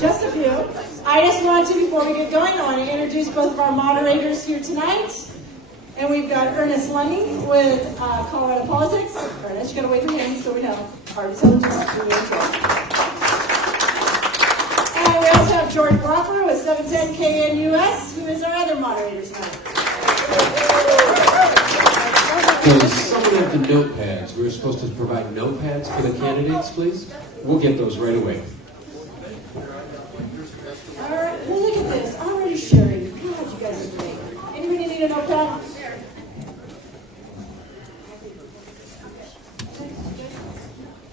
Just a few. I just want to, before we get going, I want to introduce both of our moderators here tonight. And we've got Ernest Lunning with Colorado Politics. Ernest, you got to wave your hands so we know. Artist and we also have George Brother with 710 KNUS, who is our other moderator tonight. Does someone have the notepads? We were supposed to provide notepads for the candidates, please. We'll get those right away. All right. Well, look at this. Already sharing. God, you guys are great. Anybody need a notepad?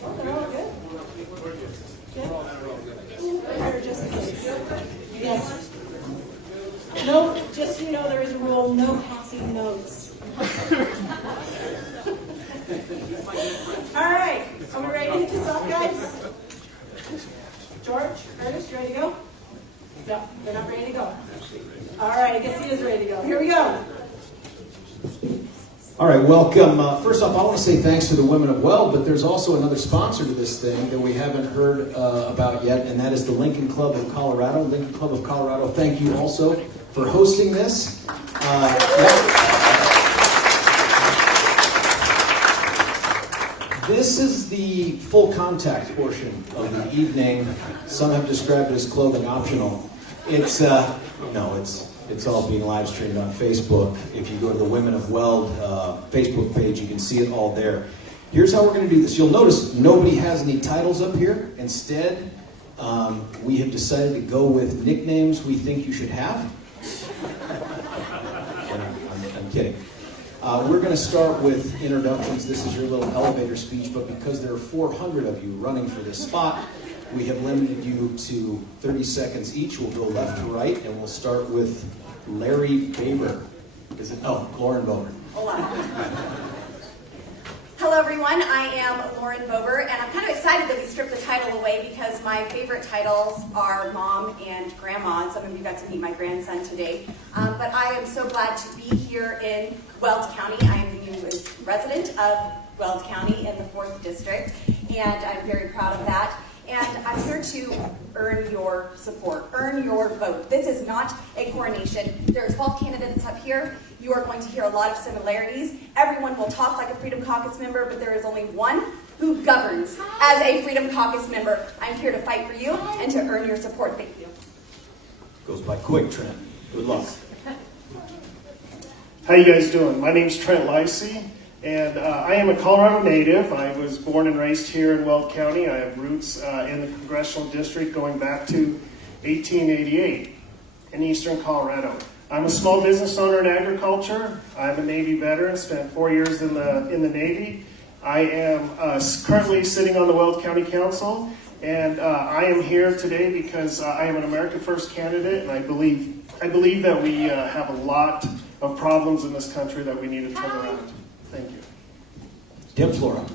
Oh, they're all good. Good. Just in case. Yes. No, just so you know, there is a rule: no passing notes. All right. Are we ready to hit this off, guys? George, Ernest, you ready to go? No, they're not ready to go. All right, I guess he is ready to go. Here we go. All right, welcome. First off, I want to say thanks to the women of Weld, but there's also another sponsor to this thing that we haven't heard about yet, and that is the Lincoln Club of Colorado. Lincoln Club of Colorado, thank you also for hosting this. This is the full contact portion of the evening. Some have described it as clothing optional. It's all being live streamed on Facebook. If you go to the Women of Weld Facebook page, you can see it all there. Here's how we're going to do this. You'll notice nobody has any titles up here. Instead, we have decided to go with nicknames we think you should have. I'm kidding. We're going to start with introductions. This is your little elevator speech, but because there are 400 of you running for this spot, we have limited you to 30 seconds each. We'll go left to right, and we'll start with Larry Baber. Lauren Bober. Hola. Hello, everyone. I am Lauren Bober, and I'm kind of excited that we stripped the title away because my favorite titles are Mom and Grandma, and some of you got to meet my grandson today. But I am so glad to be here in Weld County. I am the newest resident of Weld County in the 4th District, and I'm very proud of that. And I'm here to earn your support, earn your vote. This is not a coronation. There are 12 candidates up here. You are going to hear a lot of similarities. Everyone will talk like a Freedom Caucus member, but there is only one who governs as a Freedom Caucus member. I'm here to fight for you and to earn your support. Thank you. Goes by quick, Trent. Good luck. How you guys doing? My name's Trent Lacey. And I am a Colorado native. I was born and raised here in Weld County. I have roots in the congressional district going back to 1888 in eastern Colorado. I'm a small business owner in agriculture. I'm a Navy veteran, spent 4 years in the Navy. I am currently sitting on the Weld County Council, and I am here today because I am an America First candidate, and I believe that we have a lot of problems in this country that we need to turn around. Thank you. Deb Flora.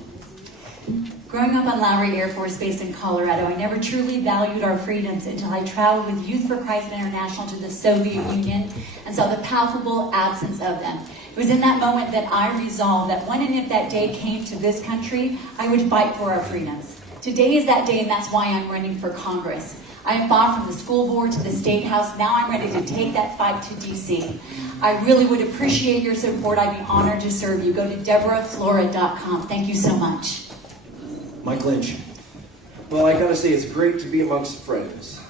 Growing up on Lowry Air Force Base in Colorado, I never truly valued our freedoms until I traveled with Youth for Christ International to the Soviet Union and saw the palpable absence of them. It was in that moment that I resolved that when and if that day came to this country, I would fight for our freedoms. Today is that day, and that's why I'm running for Congress. I have fought from the school board to the state house. Now I'm ready to take that fight to D.C. I really would appreciate your support. I'd be honored to serve you. Go to DeborahFlora.com. Thank you so much. Mike Lynch. Well, I gotta say, it's great to be amongst friends.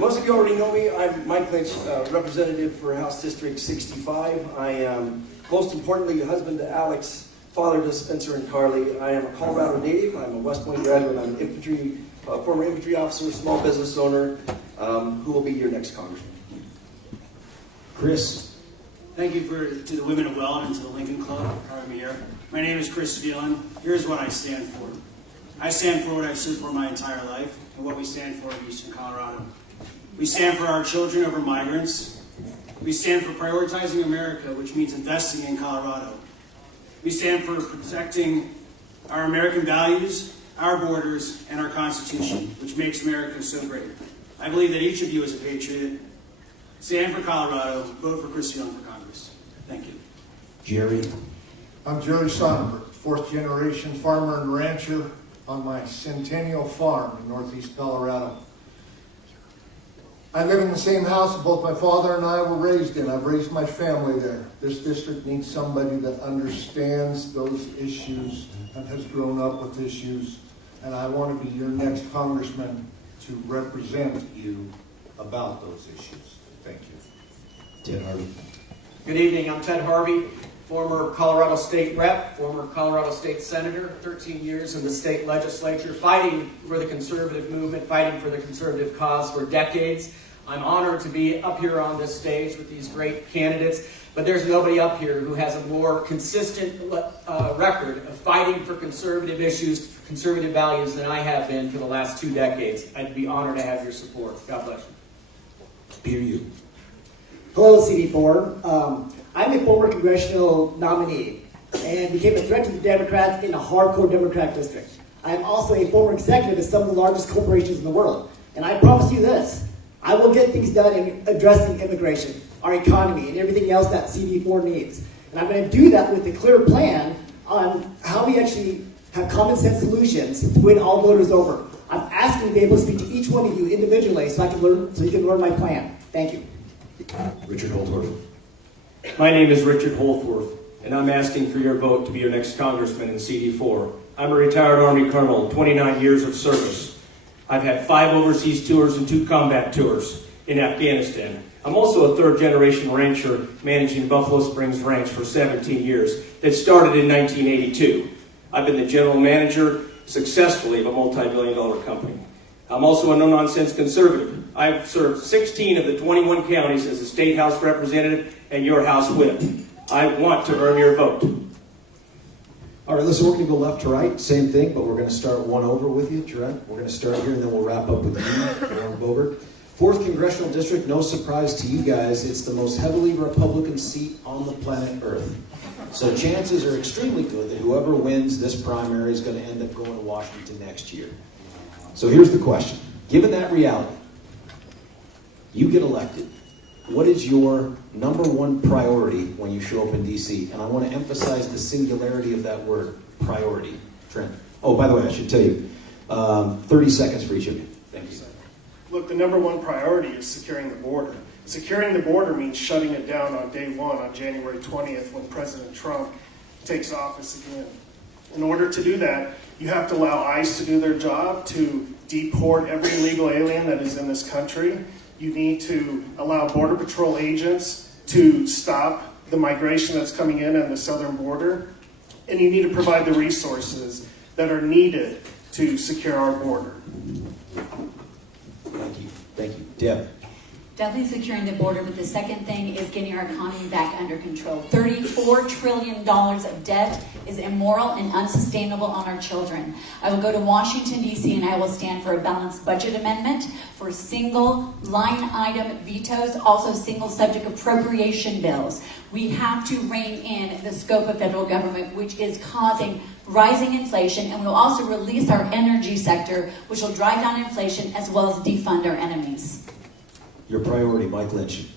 Most of you already know me. I'm Mike Lynch, representative for House District 65. I am, most importantly, husband to Alex, father to Spencer and Carly. I am a Colorado native. I'm a West Point graduate. I'm an former infantry officer, small business owner, who will be your next congressman. Chris. Thank you to the Women of Weld and to the Lincoln Club for having me here. My name is Chris Phelan. Here's what I stand for. I stand for what I've stood for my entire life and what we stand for in Eastern Colorado. We stand for our children over migrants. We stand for prioritizing America, which means investing in Colorado. We stand for protecting our American values, our borders, and our Constitution, which makes America so great. I believe that each of you is a patriot. Stand for Colorado. Vote for Chris Young for Congress. Thank you. Jerry. I'm Jerry Sonnenberg, fourth generation farmer and rancher on my Centennial Farm in northeast Colorado. I live in the same house that both my father and I were raised in. I've raised my family there. This district needs somebody that understands those issues and has grown up with issues. And I want to be your next congressman to represent you about those issues. Thank you. Ted Harvey. Good evening, I'm Ted Harvey, former Colorado State Rep, former Colorado State Senator, 13 years in the state legislature, fighting for the conservative movement, fighting for the conservative cause for decades. I'm honored to be up here on this stage with these great candidates, but there's nobody up here who has a more consistent record of fighting for conservative issues, conservative values than I have been for the last 2 decades. I'd be honored to have your support. God bless you. Peter, you. Hello, CD4. I'm a former congressional nominee and became a threat to the Democrats in a hardcore Democrat district. I'm also a former executive of some of the largest corporations in the world. And I promise you this, I will get things done in addressing immigration, our economy, and everything else that CD4 needs. And I'm going to do that with a clear plan on how we actually have common sense solutions to win all voters over. I'm asking to be able to speak to each one of you individually so you can learn my plan. Thank you. Richard Holdsworth. My name is Richard Holdsworth, and I'm asking for your vote to be your next congressman in CD4. I'm a retired Army colonel, 29 years of service. I've had 5 overseas tours and 2 combat tours in Afghanistan. I'm also a third-generation rancher managing Buffalo Springs Ranch for 17 years that started in 1982. I've been the general manager successfully of a multi-billion-dollar company. I'm also a no-nonsense conservative. I've served 16 of the 21 counties as a state house representative and your house whip. I want to earn your vote. All right, listen, we're going to go left to right, same thing, but we're going to start one over with you, Trent. We're going to start here, and then we'll wrap up with you, Warren Boebert. 4th Congressional District, no surprise to you guys, it's the most heavily Republican seat on the planet Earth. So chances are extremely good that whoever wins this primary is going to end up going to Washington next year. So here's the question. Given that reality, you get elected, what is your number 1 priority when you show up in D.C.? And I want to emphasize the singularity of that word, priority. Trent. Oh, by the way, I should tell you, 30 seconds for each of you. Thank you. Look, the number 1 priority is securing the border. Securing the border means shutting it down on day 1, on January 20th, when President Trump takes office again. In order to do that, you have to allow ICE to do their job, to deport every illegal alien that is in this country. You need to allow Border Patrol agents to stop the migration that's coming in on the southern border. And you need to provide the resources that are needed to secure our border. Thank you. Thank you. Deb. Definitely securing the border, but the second thing is getting our economy back under control. $34 trillion of debt is immoral and unsustainable on our children. I will go to Washington, D.C., and I will stand for a balanced budget amendment, for single line item vetoes, also single subject appropriation bills. We have to rein in the scope of federal government, which is causing rising inflation, and we'll also release our energy sector, which will drive down inflation as well as defund our enemies. Your priority, Mike Lynch.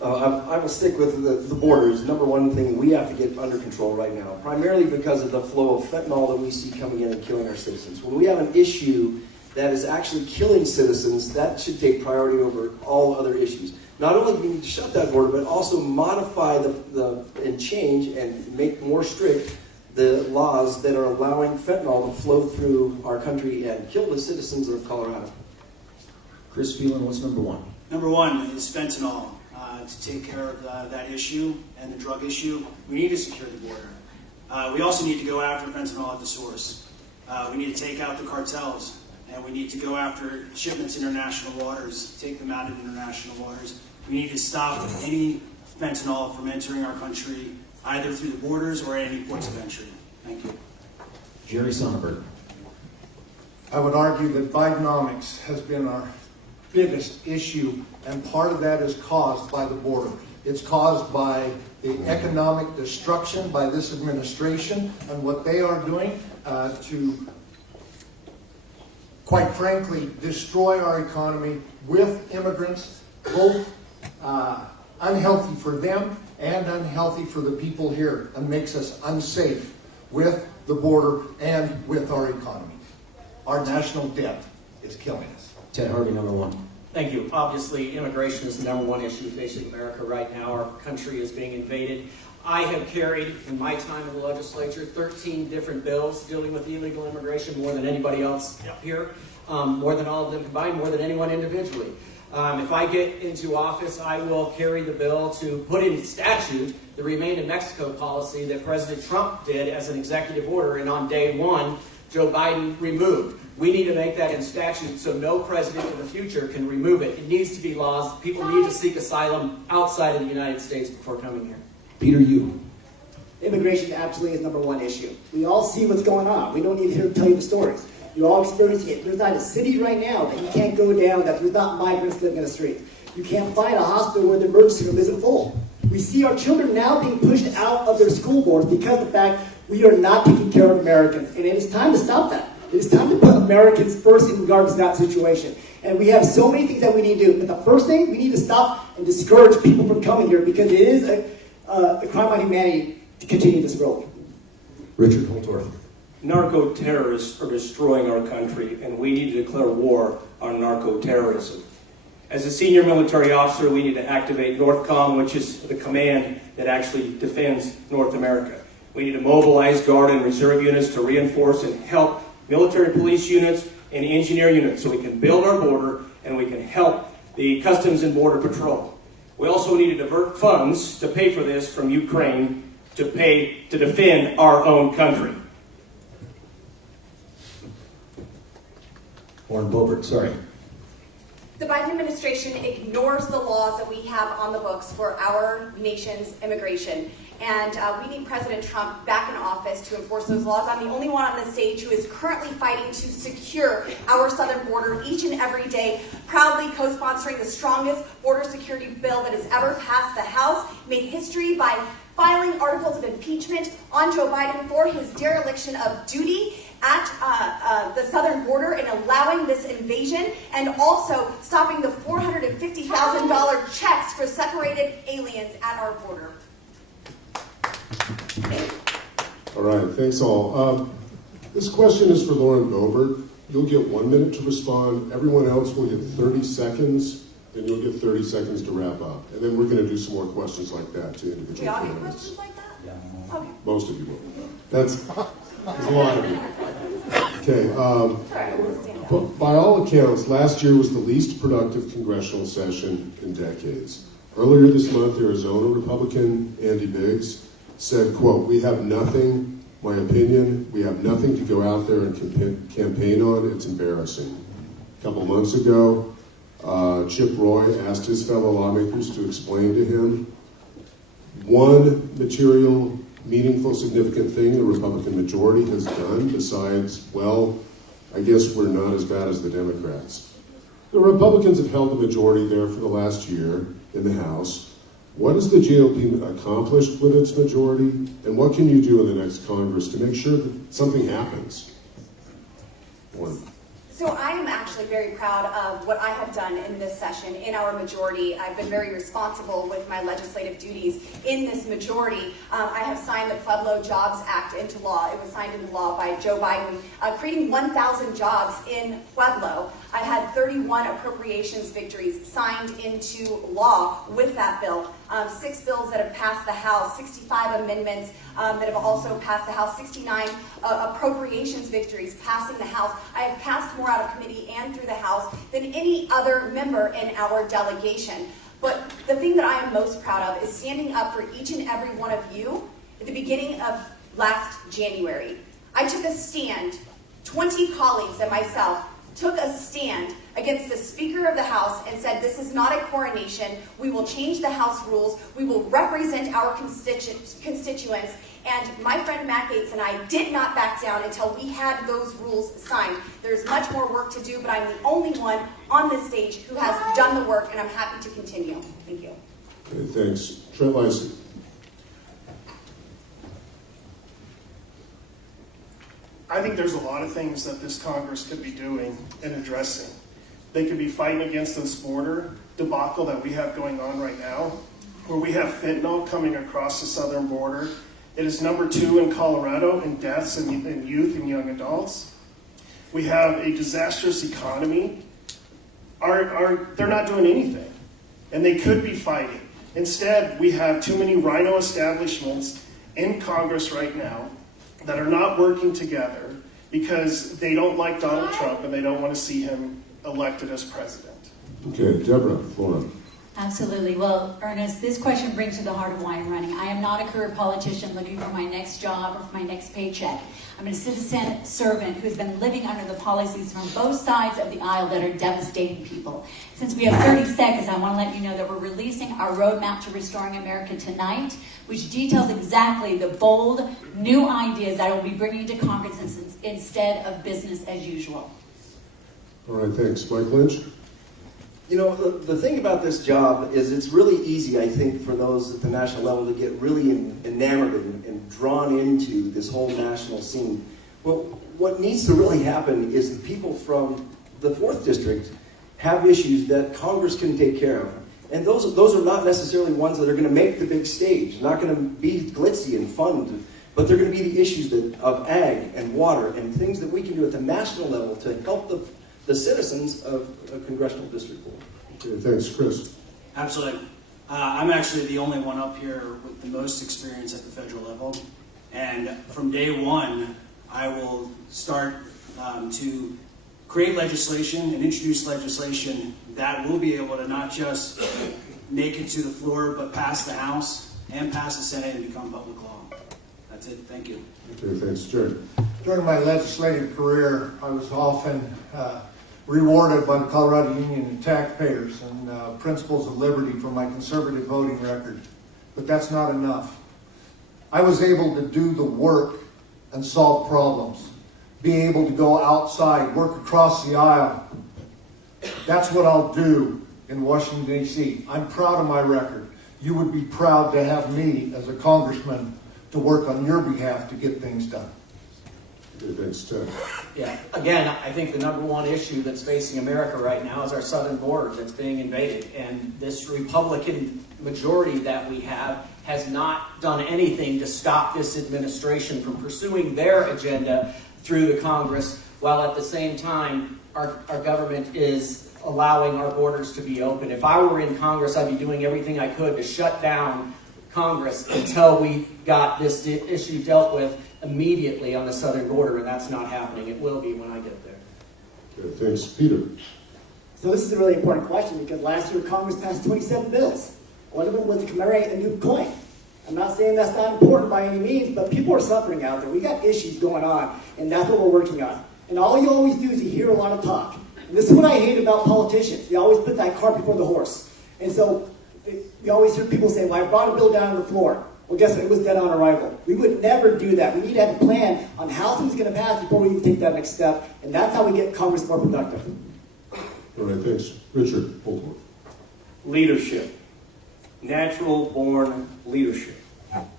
I will stick with the borders. Number 1 thing we have to get under control right now, primarily because of the flow of fentanyl that we see coming in and killing our citizens. When we have an issue that is actually killing citizens, that should take priority over all other issues. Not only do we need to shut that border, but also modify and change and make more strict the laws that are allowing fentanyl to flow through our country and kill the citizens of Colorado. Chris Phelan, what's number 1? Number 1 is fentanyl. To take care of that issue and the drug issue, we need to secure the border. We also need to go after fentanyl at the source. We need to take out the cartels, and we need to go after shipments in international waters, take them out of international waters. We need to stop any fentanyl from entering our country, either through the borders or at any ports of entry. Thank you. Jerry Sonnenberg. I would argue that Bidenomics has been our biggest issue, and part of that is caused by the border. It's caused by the economic destruction by this administration and what they are doing to, quite frankly, destroy our economy with immigrants, both unhealthy for them and unhealthy for the people here, and makes us unsafe with the border and with our economy. Our national debt is killing us. Ted Harvey, number 1. Thank you. Obviously, immigration is the number one issue facing America right now. Our country is being invaded. I have carried, in my time in the legislature, 13 different bills dealing with illegal immigration, more than anybody else here, more than all of them combined, more than anyone individually. If I get into office, I will carry the bill to put in statute the Remain in Mexico policy that President Trump did as an executive order, and on day one, Joe Biden removed. We need to make that in statute so no president in the future can remove it. It needs to be laws. People need to seek asylum outside of the United States before coming here. Peter, you. Immigration absolutely is number one issue. We all see what's going on. We don't need to tell you the stories. You're all experiencing it. There's not a city right now that you can't go down that there's not migrants living in the street. You can't find a hospital where the emergency room isn't full. We see our children now being pushed out of their school boards because of the fact we are not taking care of Americans. And it is time to stop that. It is time to put Americans first in regards to that situation. And we have so many things that we need to do. But the first thing, we need to stop and discourage people from coming here because it is a crime on humanity to continue this road. Richard Holtorf. Narco-terrorists are destroying our country, and we need to declare war on narco-terrorism. As a senior military officer, we need to activate NORTHCOM, which is the command that actually defends North America. We need to mobilize Guard and Reserve units to reinforce and help military police units and engineer units so we can build our border and we can help the Customs and Border Patrol. We also need to divert funds to pay for this from Ukraine to defend our own country. Warren Bobert, sorry. The Biden administration ignores the laws that we have on the books for our nation's immigration. And we need President Trump back in office to enforce those laws. I'm the only one on the stage who is currently fighting to secure our southern border each and every day, proudly co-sponsoring the strongest border security bill that has ever passed the House, made history by filing articles of impeachment on Joe Biden for his dereliction of duty at the southern border and allowing this invasion, and also stopping the $450,000 checks for separated aliens at our border. All right, thanks all. This question is for Lauren Boebert. You'll get 1 minute to respond. Everyone else will get 30 seconds, and you'll get 30 seconds to wrap up. And then we're going to do some more questions like that to individual We all get candidates. questions like that? Yeah. Okay. Most of you will. There's a lot of you. Okay. Sorry, I will stand up. But by all accounts, last year was the least productive congressional session in decades. Earlier this month, Arizona Republican Andy Biggs said, quote, "We have nothing, my opinion, we have nothing to go out there and campaign on. It's embarrassing." A couple months ago, Chip Roy asked his fellow lawmakers to explain to him one material, meaningful, significant thing the Republican majority has done besides, well, I guess we're not as bad as the Democrats. The Republicans have held the majority there for the last year in the House. What has the GOP accomplished with its majority, and what can you do in the next Congress to make sure that something happens? One. So I am actually very proud of what I have done in this session, in our majority. I've been very responsible with my legislative duties in this majority. I have signed the Pueblo Jobs Act into law. It was signed into law by Joe Biden, creating 1,000 jobs in Pueblo. I had 31 appropriations victories signed into law with that bill. 6 bills that have passed the House, 65 amendments that have also passed the House, 69 appropriations victories passing the House. I have passed more out of committee and through the House than any other member in our delegation. But the thing that I am most proud of is standing up for each and every one of you at the beginning of last January. I took a stand, 20 colleagues and myself took a stand against the Speaker of the House and said, this is not a coronation. We will change the House rules. We will represent our constituents. And my friend Matt Gaetz and I did not back down until we had those rules signed. There's much more work to do, but I'm the only one on this stage who has done the work, and I'm happy to continue. Thank you. Okay, thanks. Trent Lacey. I think there's a lot of things that this Congress could be doing and addressing. They could be fighting against this border debacle that we have going on right now, where we have fentanyl coming across the southern border. It is number 2 in Colorado in deaths in youth and young adults. We have a disastrous economy they're not doing anything, and they could be fighting. Instead, we have too many rhino establishments in Congress right now that are not working together because they don't like Donald Trump and they don't want to see him elected as president. Okay, Deborah, Flora. Absolutely. Well, Ernest, this question brings to the heart of why I'm running. I am not a career politician looking for my next job or for my next paycheck. I'm a citizen servant who's been living under the policies from both sides of the aisle that are devastating people. Since we have 30 seconds, I want to let you know that we're releasing our roadmap to restoring America tonight, which details exactly the bold, new ideas that I will be bringing to Congress instead of business as usual. All right, thanks. Mike Lynch? You know, the thing about this job is it's really easy, I think, for those at the national level to get really enamored and drawn into this whole national scene. Well, what needs to really happen is the people from the 4th District have issues that Congress can take care of. And those are not necessarily ones that are going to make the big stage, not going to be glitzy and fun, but they're going to be the issues of ag and water and things that we can do at the national level to help the citizens of a congressional district board. Okay, thanks. Chris? Absolutely. I'm actually the only one up here with the most experience at the federal level. And from day one, I will start to create legislation and introduce legislation that will be able to not just make it to the floor, but pass the House and pass the Senate and become public law. That's it. Thank you. Okay, thanks. Jared? During my legislative career, I was often rewarded by the Colorado Union and taxpayers and principles of liberty for my conservative voting record. But that's not enough. I was able to do the work and solve problems, be able to go outside, work across the aisle. That's what I'll do in Washington, D.C. I'm proud of my record. You would be proud to have me as a congressman to work on your behalf to get things done. Okay, thanks. Ted? Yeah, again, I think the number one issue that's facing America right now is our southern border that's being invaded. And this Republican majority that we have has not done anything to stop this administration from pursuing their agenda through the Congress, while at the same time our government is allowing our borders to be open. If I were in Congress, I'd be doing everything I could to shut down Congress until we got this issue dealt with immediately on the southern border, and that's not happening. It will be when I get there. Okay, thanks. Peter? So this is a really important question because last year Congress passed 27 bills. One of them was to commemorate a new coin. I'm not saying that's not important by any means, but people are suffering out there. We got issues going on, and that's what we're working on. And all you always do is you hear a lot of talk. And this is what I hate about politicians. They always put that cart before the horse. And so you always hear people say, well, I brought a bill down to the floor. Well, guess what? It was dead on arrival. We would never do that. We need to have a plan on how something's going to pass before we even take that next step. And that's how we get Congress more productive. All right, thanks. Richard Holtworth? Leadership. Natural-born leadership.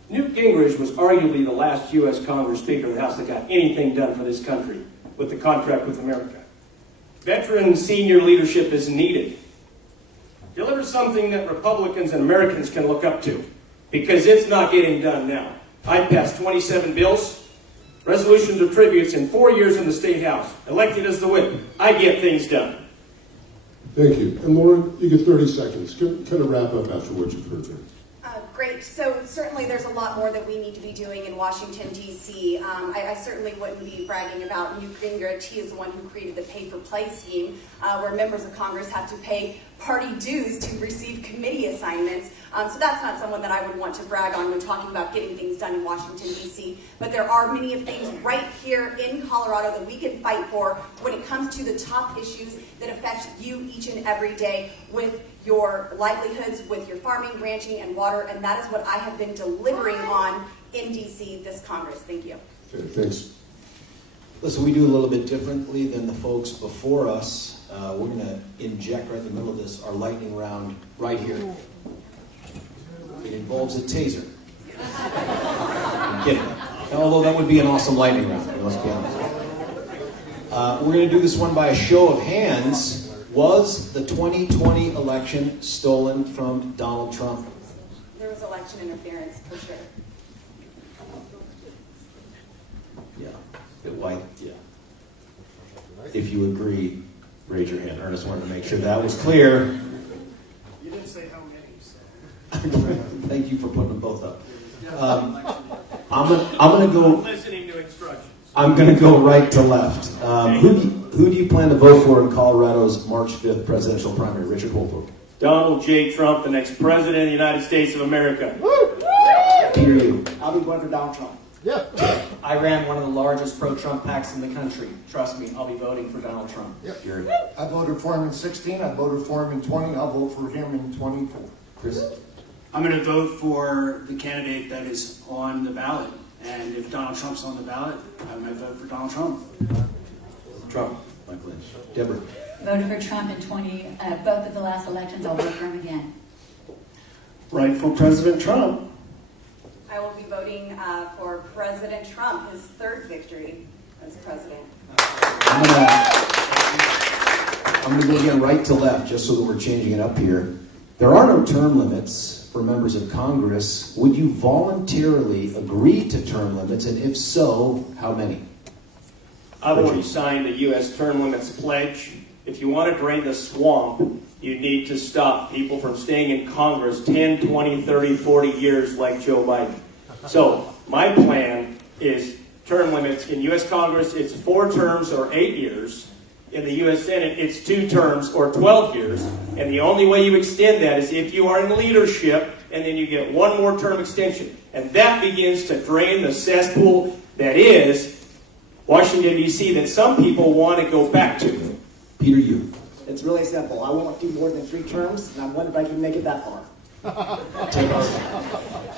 Newt Gingrich was arguably the last U.S. Congress Speaker of the House that got anything done for this country with the contract with America. Veteran senior leadership is needed. Deliver something that Republicans and Americans can look up to, because it's not getting done now. I passed 27 bills, resolutions of tributes in 4 years in the State House, elected as the whip. I get things done. Thank you. And Lauren, you get 30 seconds. Kind of wrap up after what you've heard there. Great. So certainly there's a lot more that we need to be doing in Washington, D.C. I certainly wouldn't be bragging about Newt Gingrich. He is the one who created the pay-for-play scheme, where members of Congress have to pay party dues to receive committee assignments. So that's not someone that I would want to brag on when talking about getting things done in Washington, D.C. But there are many of things right here in Colorado that we can fight for when it comes to the top issues that affect you each and every day with your livelihoods, with your farming, ranching, and water, and that is what I have been delivering on in D.C. this Congress. Thank you. Okay, thanks. Listen, we do a little bit differently than the folks before us. We're going to inject right in the middle of this our lightning round right here. It involves a taser. I'm kidding. Although that would be an awesome lightning round, let's be honest. We're going to do this one by a show of hands. Was the 2020 election stolen from Donald Trump? There was election interference, for sure. Yeah. Yeah. If you agree, raise your hand. Ernest wanted to make sure that was clear. You didn't say how many. So. Thank you for putting them both up. I'm gonna go. Listening to instructions. I'm gonna go right to left. Who do you plan to vote for in Colorado's March 5th presidential primary? Richard Holbrook. Donald J. Trump, the next president of the United States of America. Peter, you. I'll be voting for Donald Trump. Yeah. I ran one of the largest pro-Trump PACs in the country. Trust me, I'll be voting for Donald Trump. Jerry. I voted for him in 16. I voted for him in 20. I'll vote for him in 24. Chris. I'm going to vote for the candidate that is on the ballot. And if Donald Trump's on the ballot, I might vote for Donald Trump. Trump. Mike Lynch. Deborah. Voted for Trump in both of the last elections. I'll vote for him again. Rightful President Trump. I will be voting for President Trump, his third victory as president. I'm gonna go again right to left, just so that we're changing it up here. There are no term limits for members of Congress. Would you voluntarily agree to term limits, and if so, how many? I've already signed the U.S. Term Limits Pledge. If you want to drain the swamp, you need to stop people from staying in Congress 10, 20, 30, 40 years like Joe Biden. So my plan is term limits. In U.S. Congress, it's 4 terms or 8 years. In the U.S. Senate, it's 2 terms or 12 years. And the only way you extend that is if you are in leadership, and then you get 1 more term extension. And that begins to drain the cesspool that is Washington, D.C., that some people want to go back to. Peter, you. It's really simple. I won't do more than 3 terms, and I wonder if I can make it that far.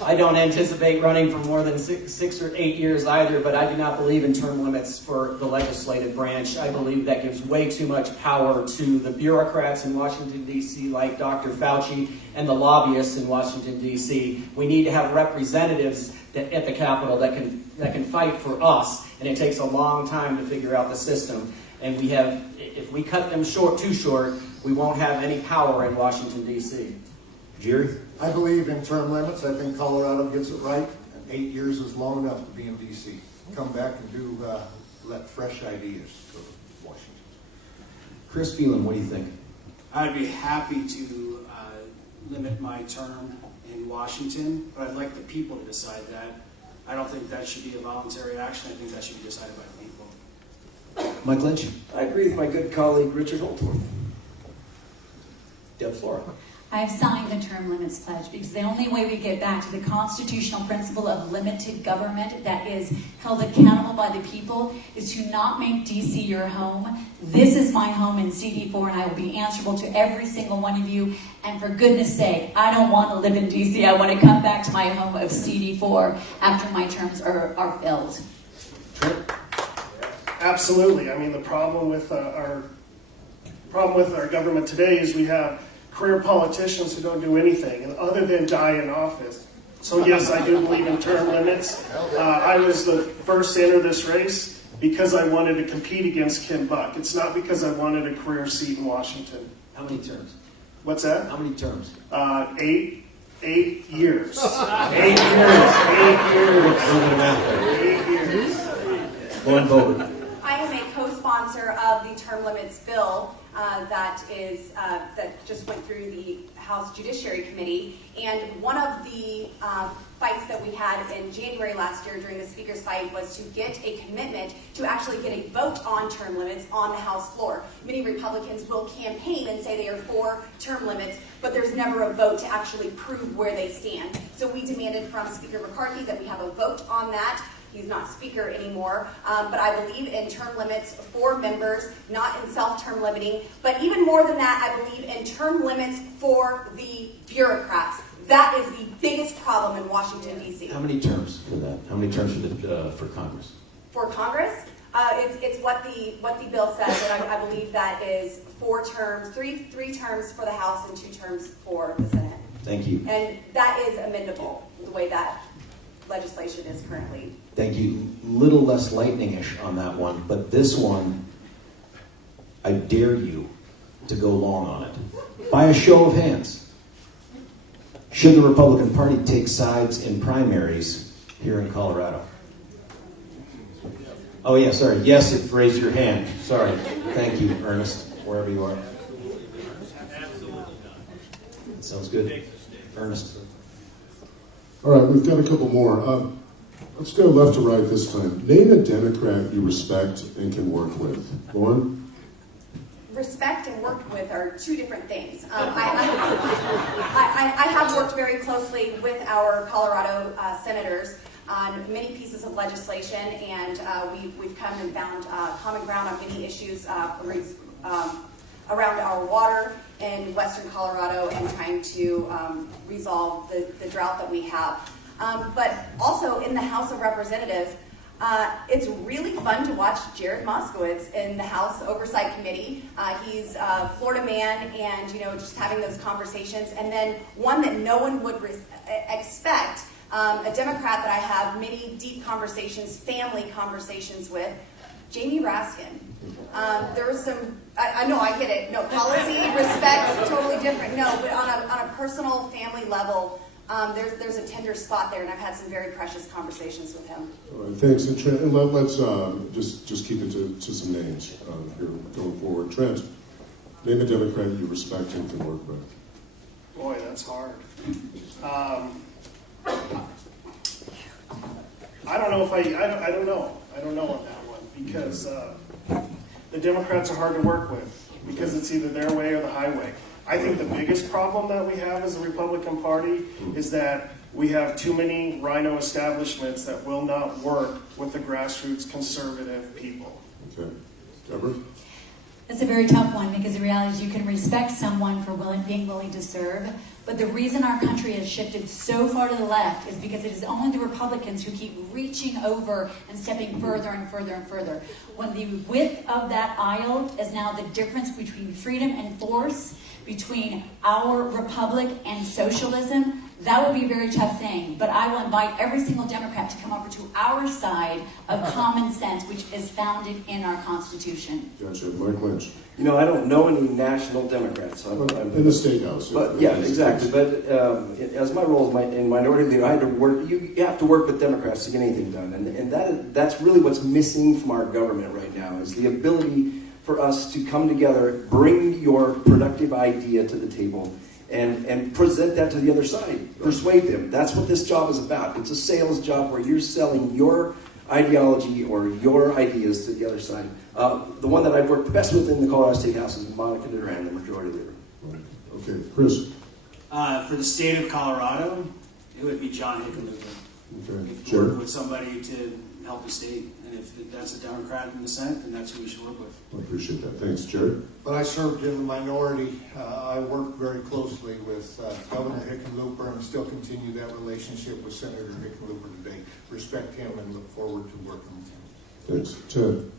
I don't anticipate running for more than 6 or 8 years either, but I do not believe in term limits for the legislative branch. I believe that gives way too much power to the bureaucrats in Washington, D.C., like Dr. Fauci, and the lobbyists in Washington, D.C. We need to have representatives at the Capitol that can fight for us, and it takes a long time to figure out the system. And if we cut them too short, we won't have any power in Washington, D.C. Jerry? I believe in term limits. I think Colorado gets it right. And 8 years is long enough to be in D.C. Come back and let fresh ideas go to Washington. Chris Phelan, what do you think? I'd be happy to limit my term in Washington, but I'd like the people to decide that. I don't think that should be a voluntary action. I think that should be decided by the people. Mike Lynch. I agree with my good colleague Richard Holtworth. Deb Flora. I've signed the term limits pledge because the only way we get back to the constitutional principle of limited government that is held accountable by the people is to not make DC your home. This is my home in CD4, and I will be answerable to every single one of you. And for goodness sake, I don't want to live in DC. I want to come back to my home of CD4 after my terms are filled. Absolutely. I mean, the problem with our government today is we have career politicians who don't do anything other than die in office. So yes, I do believe in term limits. I was the first to enter this race because I wanted to compete against Kim Buck. It's not because I wanted a career seat in Washington. How many terms? What's that? How many terms? 8 years. 8 years. 8 years. Lauren Bober. I am a co-sponsor of the term limits bill that just went through the House Judiciary Committee. And one of the fights that we had in January last year during the Speaker's fight was to get a commitment to actually get a vote on term limits on the House floor. Many Republicans will campaign and say they are for term limits, but there's never a vote to actually prove where they stand. So we demanded from Speaker McCarthy that we have a vote on that. He's not speaker anymore, but I believe in term limits for members, not in self-term limiting. But even more than that, I believe in term limits for the bureaucrats. That is the biggest problem in Washington, D.C. How many terms for that? How many terms for Congress? For Congress, it's what the bill says, and I believe that is 4 terms, three terms for the House and 2 terms for the Senate. Thank you. And that is amendable the way that legislation is currently. Thank you. Little less lightning-ish on that one, but this one, I dare you to go long on it. By a show of hands, should the Republican Party take sides in primaries here in Colorado? Oh yeah, sorry. Yes, if raise your hand. Sorry. Thank you, Ernest. wherever you are. Sounds good. Ernest. All right, we've got a couple more. Let's go left to right this time. Name a Democrat you respect and can work with. Lauren? Respect and worked with are two different things. I have worked very closely with our Colorado senators on many pieces of legislation, and we've come and found common ground on many issues around our water in western Colorado and trying to resolve the drought that we have. But also in the House of Representatives, it's really fun to watch Jared Moskowitz in the House Oversight Committee. He's a Florida man, and just having those conversations. And then one that no one would expect, a Democrat that I have many deep conversations, family conversations with, Jamie Raskin. There was some, I know, I get it. No, policy, respect, totally different. No, but on a personal family level, there's a tender spot there, and I've had some very precious conversations with him. All right, thanks. And Trent, and let's just keep it to some names here going forward. Trent, name a Democrat you respect and can work with. Boy, that's hard. I don't know if I don't know on that one, because the Democrats are hard to work with because it's either their way or the highway. I think the biggest problem that we have as a Republican Party is that we have too many rhino establishments that will not work with the grassroots conservative people. Okay. Deborah? It's a very tough one, because the reality is you can respect someone for being willing to serve, but the reason our country has shifted so far to the left is because it is only the Republicans who keep reaching over and stepping further and further and further. When the width of that aisle is now the difference between freedom and force, between our republic and socialism, that would be a very tough thing. But I will invite every single Democrat to come over to our side of common sense, which is founded in our Constitution. Gotcha. Mike Lynch. I don't know any national Democrats. I'm in the State House. But yeah, exactly. But as my role in minority leader, I had to work. You have to work with Democrats to get anything done, and that's really what's missing from our government right now, is the ability for us to come together, bring your productive idea to the table, and present that to the other side. Persuade them. That's what this job is about. It's a sales job where you're selling your ideology or your ideas to the other side. The one that I've worked best with in the Colorado State House is Monica Duran, the majority leader. Okay, Chris. For the state of Colorado, it would be John Hickenlooper. Okay, Work with somebody to help the state, and if that's a Democrat in the Senate, then that's who we should work with. I appreciate that. Thanks, Jared. But I served in the minority. I worked very closely with Governor Hickenlooper and still continue that relationship with Senator Hickenlooper today. Respect him and look forward to working with him. Thanks. Ted.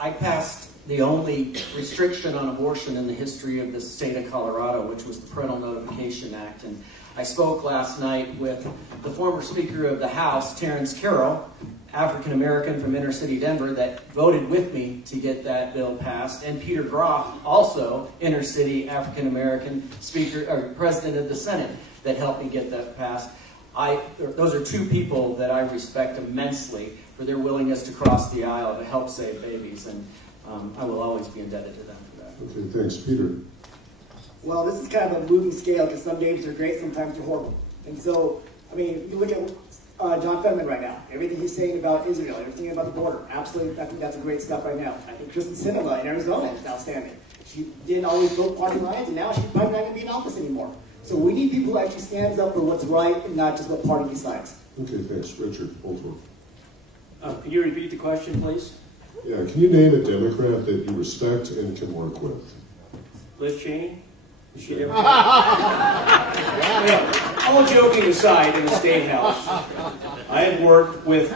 I passed the only restriction on abortion in the history of the state of Colorado, which was the Parental Notification Act. And I spoke last night with the former Speaker of the House, Terrence Carroll, African American from inner city Denver, that voted with me to get that bill passed, and Peter Groff, also inner city African American Speaker or President of the Senate, that helped me get that passed. Those are two people that I respect immensely for their willingness to cross the aisle to help save babies, and I will always be indebted to them for that. Okay, thanks, Peter. Well, this is kind of a moving scale, because some days are great, sometimes they're horrible. And so, I mean, you look at John Fetterman right now, everything he's saying about Israel, everything about the border, absolutely, I think that's a great step right now. I think Kristen Sinema in Arizona is outstanding. She didn't always vote party lines, and now she's probably not going to be in office anymore. So we need people who actually stands up for what's right and not just what party decides. Okay, thanks. Richard Holdsworth. Can you repeat the question, please? Yeah, can you name a Democrat that you respect and can work with? Liz Cheney? Is she ever... All joking aside, in the State House, I have worked with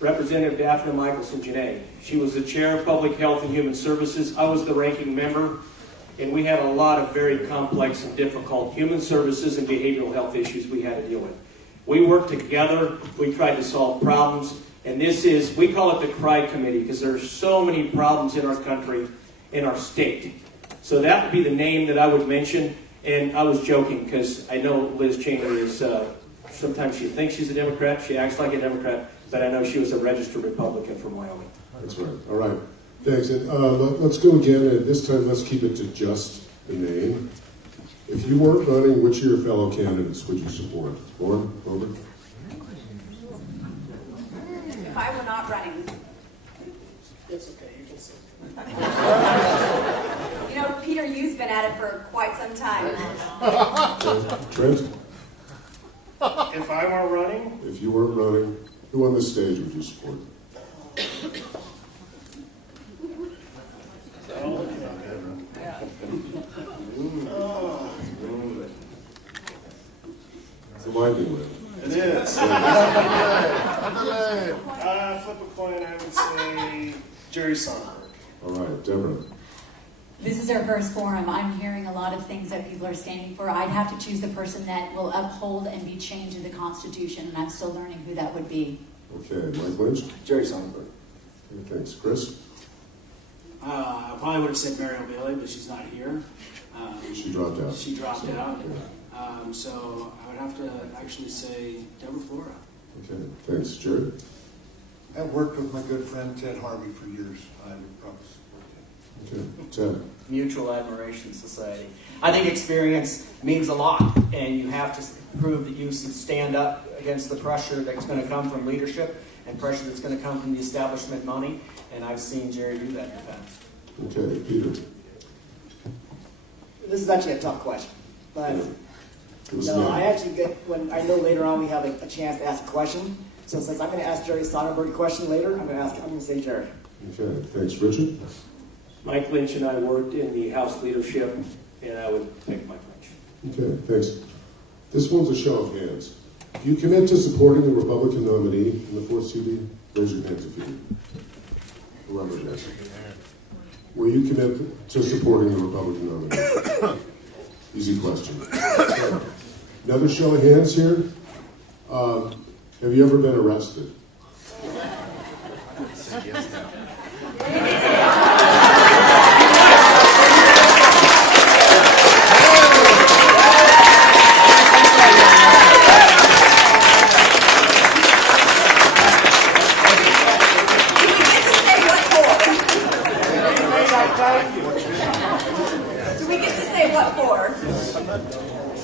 Representative Daphne Michelson-Janae. She was the chair of Public Health and Human Services. I was the ranking member, and we had a lot of very complex and difficult human services and behavioral health issues we had to deal with. We worked together. We tried to solve problems. And this is, we call it the CRY Committee, because there are so many problems in our country, in our state. So that would be the name that I would mention. And I was joking, because I know Liz Cheney is, sometimes she thinks she's a Democrat, she acts like a Democrat, but I know she was a registered Republican from Wyoming. That's right. All right. Thanks. And let's go again, and this time let's keep it to just the name. If you weren't running, which of your fellow candidates would you support? Lauren, Robert? If I were not running, It's okay, you can say. you know, Peter, you've been at it for quite some time. Trent? If I were running, If you weren't running, who on this stage would you support? It's a winding way. it is. Flip a coin, I would say Jerry Sonnenberg. All right, Deborah. This is our first forum. I'm hearing a lot of things that people are standing for. I'd have to choose the person that will uphold and be change in the Constitution, and I'm still learning who that would be. Okay, Mike Lynch. Jerry Sonnenberg. Okay, thanks. Chris? I probably would have said Mary O'Bailey, but she's not here. She dropped out. She dropped out. So I would have to actually say Deborah Flora. Okay, thanks. Jared? I've worked with my good friend Ted Harvey for years. I would probably support him. Okay, Ted? Mutual Admiration Society. I think experience means a lot, and you have to prove that you can stand up against the pressure that's going to come from leadership and pressure that's going to come from the establishment money, and I've seen Jerry do that in the past. Okay, Peter? This is actually a tough question, but Yeah. no, I actually get when I know later on we have a chance to ask a question. So since I'm going to ask Jerry Sonnenberg a question later, I'm going to say Jerry. Okay, thanks. Richard? Mike Lynch and I worked in the House leadership, and I would pick Mike Lynch. Okay, thanks. This one's a show of hands. Do you commit to supporting the Republican nominee in the 4th CD? Raise your hands if you do. Whoever it is. Will you commit to supporting the Republican nominee? Easy question. Okay. Another show of hands here. Have you ever been arrested? Do we get to say what for?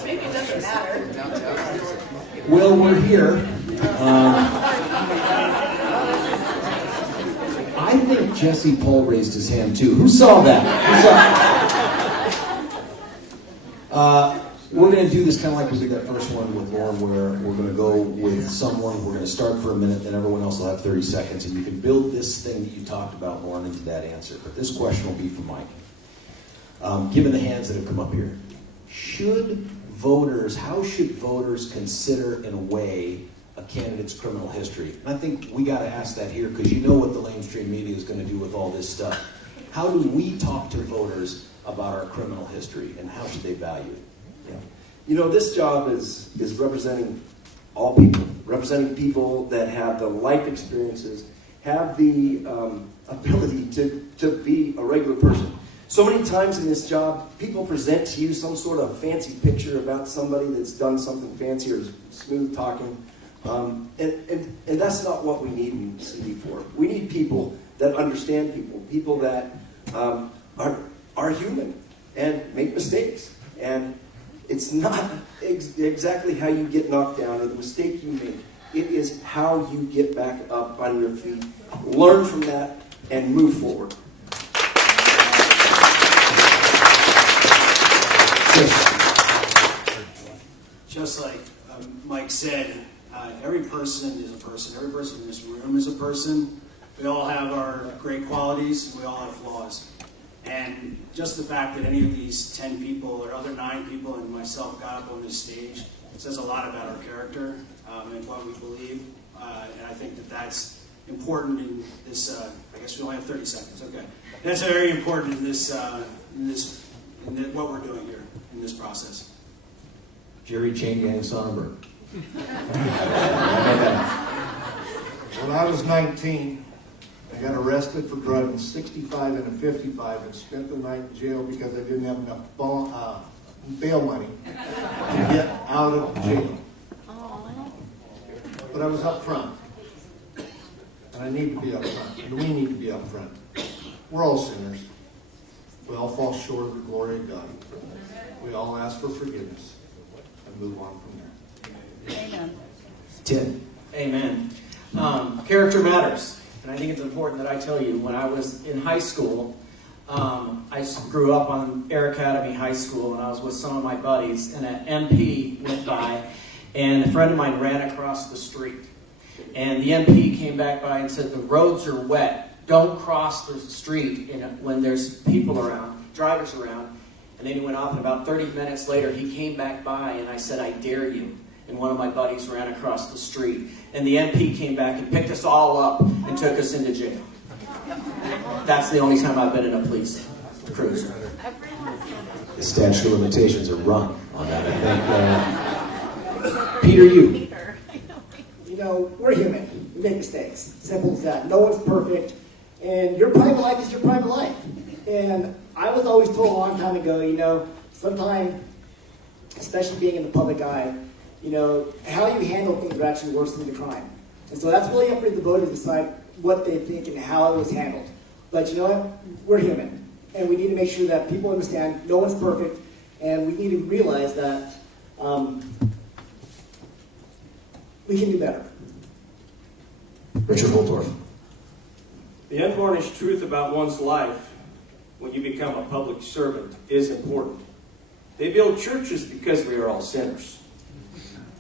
Maybe it doesn't matter. Well, we're here. I think Jesse Paul raised his hand too. Who saw that? We're going to do this kind of like we did that first one with Lauren, where we're going to go with someone. We're going to start for a minute, then everyone else will have 30 seconds, and you can build this thing that you talked about, Lauren, into that answer. But this question will be for Mike. Given the hands that have come up here, how should voters consider, in a way, a candidate's criminal history? And I think we got to ask that here, because you know what the mainstream media is going to do with all this stuff. How do we talk to voters about our criminal history, and how should they value it? Yeah. You know, this job is representing all people, representing people that have the life experiences, have the ability to be a regular person. So many times in this job, people present to you some sort of fancy picture about somebody that's done something fancy or smooth talking. And that's not what we need in CD4. We need people that understand people that are human and make mistakes. And it's not exactly how you get knocked down or the mistake you make. It is how you get back up on your feet, learn from that, and move forward. Just like Mike said, every person is a person. Every person in this room is a person. We all have our great qualities. We all have flaws. And just the fact that any of these 10 people or other 9 people and myself got up on this stage says a lot about our character and what we believe. And I think that that's important in this, I guess we only have 30 seconds, okay. That's very important in this, what we're doing here in this process. Jerry Chain Gang Sonnenberg. When I was 19, I got arrested for driving 65 and a 55 and spent the night in jail because I didn't have enough bail money to get out of jail. But I was up front. And I need to be up front. And we need to be up front. We're all sinners. We all fall short of the glory of God. We all ask for forgiveness and move on from there. Amen. Tim. Amen. Character matters. And I think it's important that I tell you, when I was in high school, I grew up on Air Academy High School, and I was with some of my buddies, and an MP went by, and a friend of mine ran across the street. And the MP came back by and said, the roads are wet. Don't cross the street when there's people around, drivers around. And then he went off, and about 30 minutes later, he came back by, and I said, I dare you. And one of my buddies ran across the street. And the MP came back and picked us all up and took us into jail. That's the only time I've been in a police cruiser. The statute of limitations are run on that, I think. Peter, you. You know, we're human. We make mistakes. Simple as that. No one's perfect. And your private life is your private life. And I was always told a long time ago, you know, sometimes, especially being in the public eye, you know, how you handle things are actually worse than the crime. And so that's really up for the voters to decide what they think and how it was handled. But you know what? We're human. And we need to make sure that people understand no one's perfect. And we need to realize that we can do better. Richard Holtorf. The unvarnished truth about one's life when you become a public servant is important. They build churches because we are all sinners.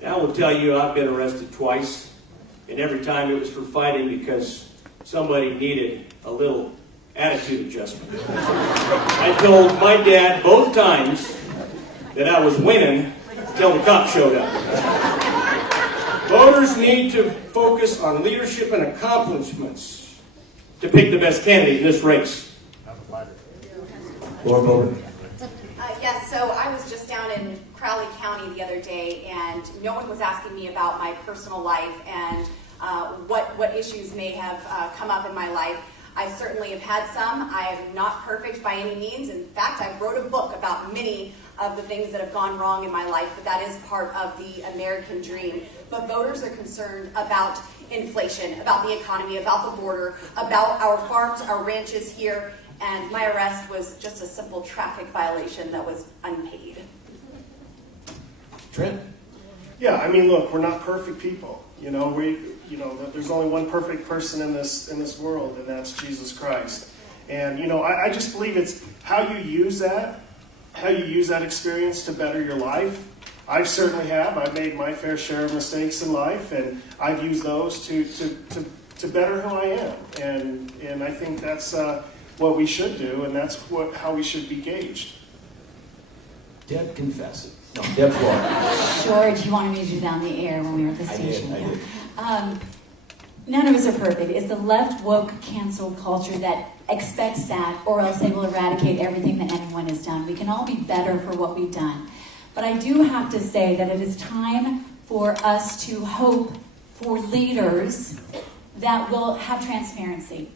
Now, I will tell you, I've been arrested twice, and every time it was for fighting because somebody needed a little attitude adjustment. I told my dad both times that I was winning until the cop showed up. Voters need to focus on leadership and accomplishments to pick the best candidate in this race. Laura Bober. Yes, so I was just down in Crowley County the other day, and no one was asking me about my personal life and what issues may have come up in my life. I certainly have had some. I am not perfect by any means. In fact, I wrote a book about many of the things that have gone wrong in my life, but that is part of the American dream. But voters are concerned about inflation, about the economy, about the border, about our farms, our ranches here, and my arrest was just a simple traffic violation that was unpaid. Trent. Yeah, I mean, look, we're not perfect people. You know, there's only one perfect person in this world, and that's Jesus Christ. And you know, I just believe it's how you use that experience to better your life. I certainly have. I've made my fair share of mistakes in life, and I've used those to better who I am. And I think that's what we should do, and that's how we should be gauged. Deb, confess it. No, Deb Flora. George, you wanted me to do that on the air when we were at the station. I did. None of us are perfect. It's the left woke cancel culture that expects that, or else they will eradicate everything that anyone has done. We can all be better for what we've done. But I do have to say that it is time for us to hope for leaders that will have transparency,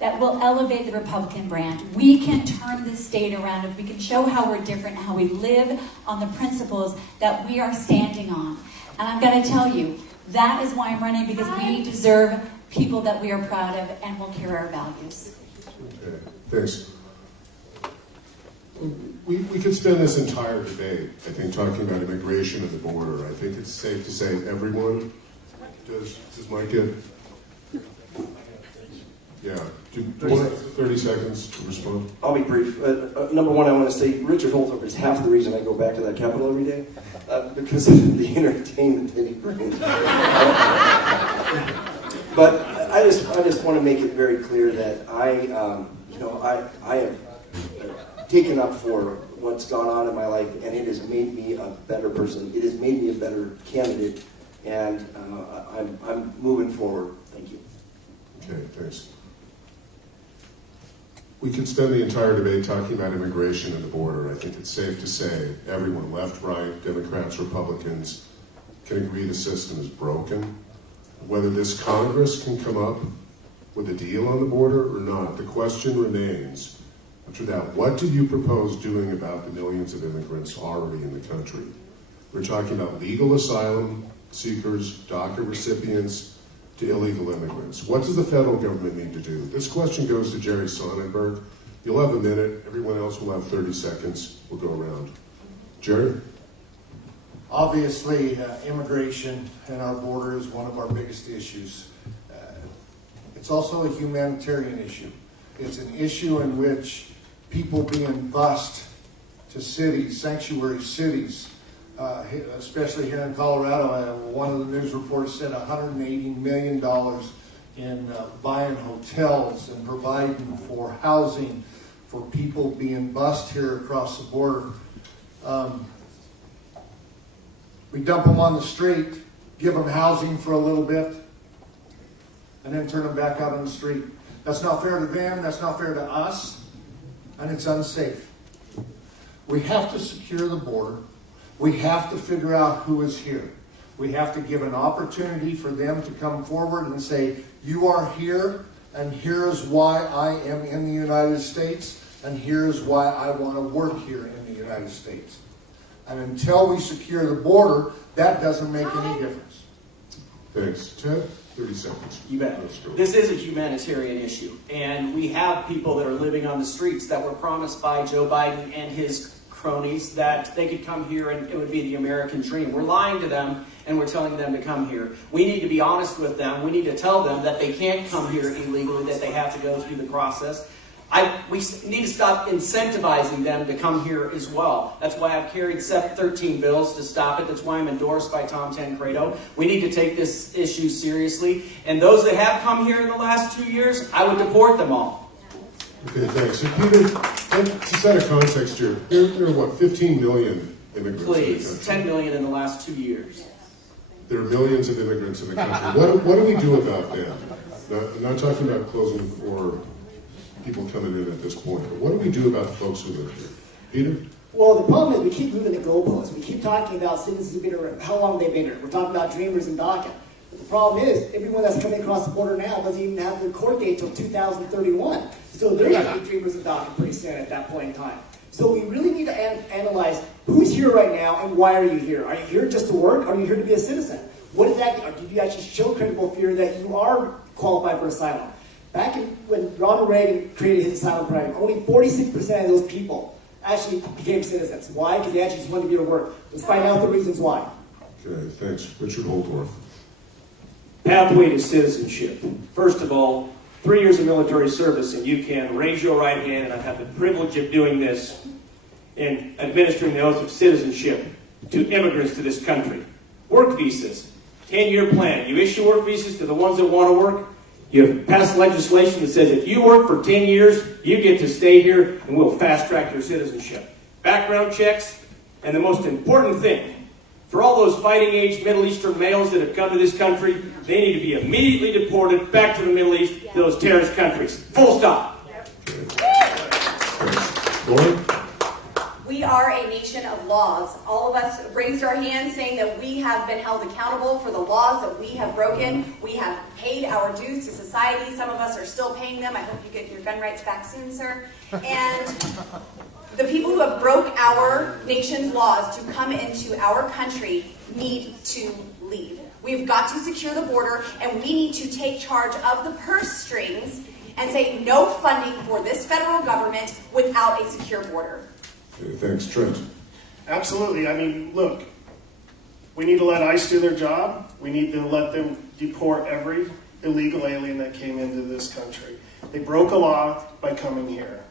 that will elevate the Republican brand. We can turn this state around if we can show how we're different, how we live on the principles that we are standing on. And I'm going to tell you, that is why I'm running, because we deserve people that we are proud of and will carry our values. Okay, thanks. We could spend this entire debate, I think, talking about immigration and the border. I think it's safe to say everyone. Does Mike get? Yeah. 30 seconds to respond. I'll be brief. Number one, I want to say Richard Holtorf is half the reason I go back to that Capitol every day, because of the entertainment that he brings. But I just want to make it very clear that I have taken up for what's gone on in my life, and it has made me a better person. It has made me a better candidate, and I'm moving forward. Thank you. Okay, thanks. We could spend the entire debate talking about immigration and the border. I think it's safe to say everyone, left, right, Democrats, Republicans, can agree the system is broken. Whether this Congress can come up with a deal on the border or not, the question remains, after that, what do you propose doing about the millions of immigrants already in the country? We're talking about legal asylum seekers, DACA recipients, to illegal immigrants? What does the federal government need to do? This question goes to Jerry Sonnenberg. You'll have a minute. Everyone else will have 30 seconds. We'll go around. Jerry? Obviously, immigration and our border is one of our biggest issues. It's also a humanitarian issue. It's an issue in which people being bused to cities, sanctuary cities, especially here in Colorado. One of the news reports said $180 million in buying hotels and providing for housing for people being bused here across the border. We dump them on the street, give them housing for a little bit, and then turn them back out on the street. That's not fair to them, that's not fair to us, and it's unsafe. We have to secure the border. We have to figure out who is here. We have to give an opportunity for them to come forward and say, you are here, and here is why I am in the United States, and here is why I want to work here in the United States. And until we secure the border, that doesn't make any difference. Thanks. Ted, 30 seconds. You bet. This is a humanitarian issue, and we have people that are living on the streets that were promised by Joe Biden and his cronies that they could come here and it would be the American dream. We're lying to them and we're telling them to come here. We need to be honest with them. We need to tell them that they can't come here illegally, that they have to go through the process. We need to stop incentivizing them to come here as well. That's why I've carried 13 bills to stop it. That's why I'm endorsed by Tom Tancredo. We need to take this issue seriously. And those that have come here in the last 2 years, I would deport them all. Okay, thanks. So Peter, to set a context here, there are what, 15 million immigrants in the Please, country? 10 million in the last 2 years. There are millions of immigrants in the country. What do we do about them? I'm not talking about closing for people coming in at this point, but what do we do about the folks who live here? Peter? Well, the problem is we keep moving the goalposts. We keep talking about citizens who've been here, how long they've been here. We're talking about dreamers and DACA. But the problem is, everyone that's coming across the border now doesn't even have their court date till 2031. So they're going to be dreamers and DACA pretty soon at that point in time. So we really need to analyze who's here right now and why are you here? Are you here just to work? Or are you here to be a citizen? What is that? Or did you actually show credible fear that you are qualified for asylum? Back when Ronald Reagan created his asylum program, only 46% of those people actually became citizens. Why? Because they actually just wanted to be able to work. Let's find out the reasons why. Okay, thanks. Richard Holtorf. Pathway to citizenship. First of all, 3 years of military service, and you can raise your right hand, and I've had the privilege of doing this in administering the oath of citizenship to immigrants to this country. Work visas, 10-year plan. You issue work visas to the ones that want to work. You have passed legislation that says if you work for 10 years, you get to stay here, and we'll fast-track your citizenship. Background checks, and the most important thing, for all those fighting-age Middle Eastern males that have come to this country, they need to be immediately deported back to the Middle East, to those terrorist countries. Full stop. Lauren? We are a nation of laws. All of us raised our hands saying that we have been held accountable for the laws that we have broken. We have paid our dues to society. Some of us are still paying them. I hope you get your gun rights back soon, sir. And the people who have broke our nation's laws to come into our country need to leave. We've got to secure the border, and we need to take charge of the purse strings and say no funding for this federal government without a secure border. Okay, thanks. Trent? Absolutely. I mean, look, we need to let ICE do their job. We need to let them deport every illegal alien that came into this country. They broke a law by coming here.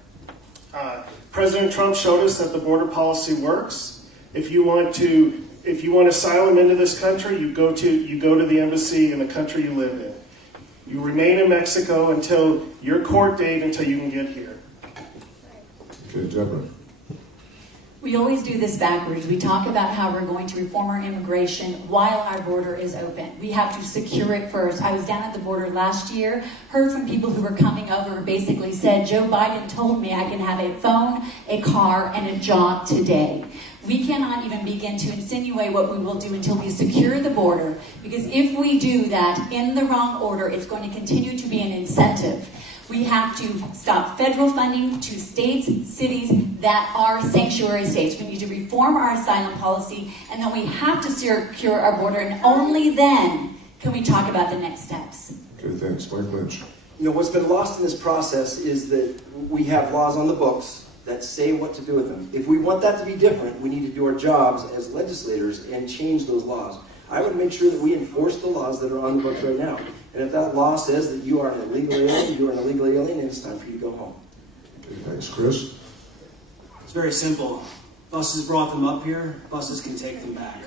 President Trump showed us that the border policy works. If you want asylum into this country, you go to the embassy in the country you live in. You remain in Mexico until your court date, until you can get here. Okay, Deborah. We always do this backwards. We talk about how we're going to reform our immigration while our border is open. We have to secure it first. I was down at the border last year, heard from people who were coming over who basically said, Joe Biden told me I can have a phone, a car, and a job today. We cannot even begin to insinuate what we will do until we secure the border, because if we do that in the wrong order, it's going to continue to be an incentive. We have to stop federal funding to states, cities that are sanctuary states. We need to reform our asylum policy, and then we have to secure our border, and only then Can we talk about the next steps? Okay, thanks. Mike Lynch. You know, what's been lost in this process is that we have laws on the books that say what to do with them. If we want that to be different, we need to do our jobs as legislators and change those laws. I would make sure that we enforce the laws that are on the books right now. And if that law says that you are an illegal alien, you are an illegal alien, and it's time for you to go home. Okay, thanks. Chris? It's very simple. Buses brought them up here. Buses can take them back.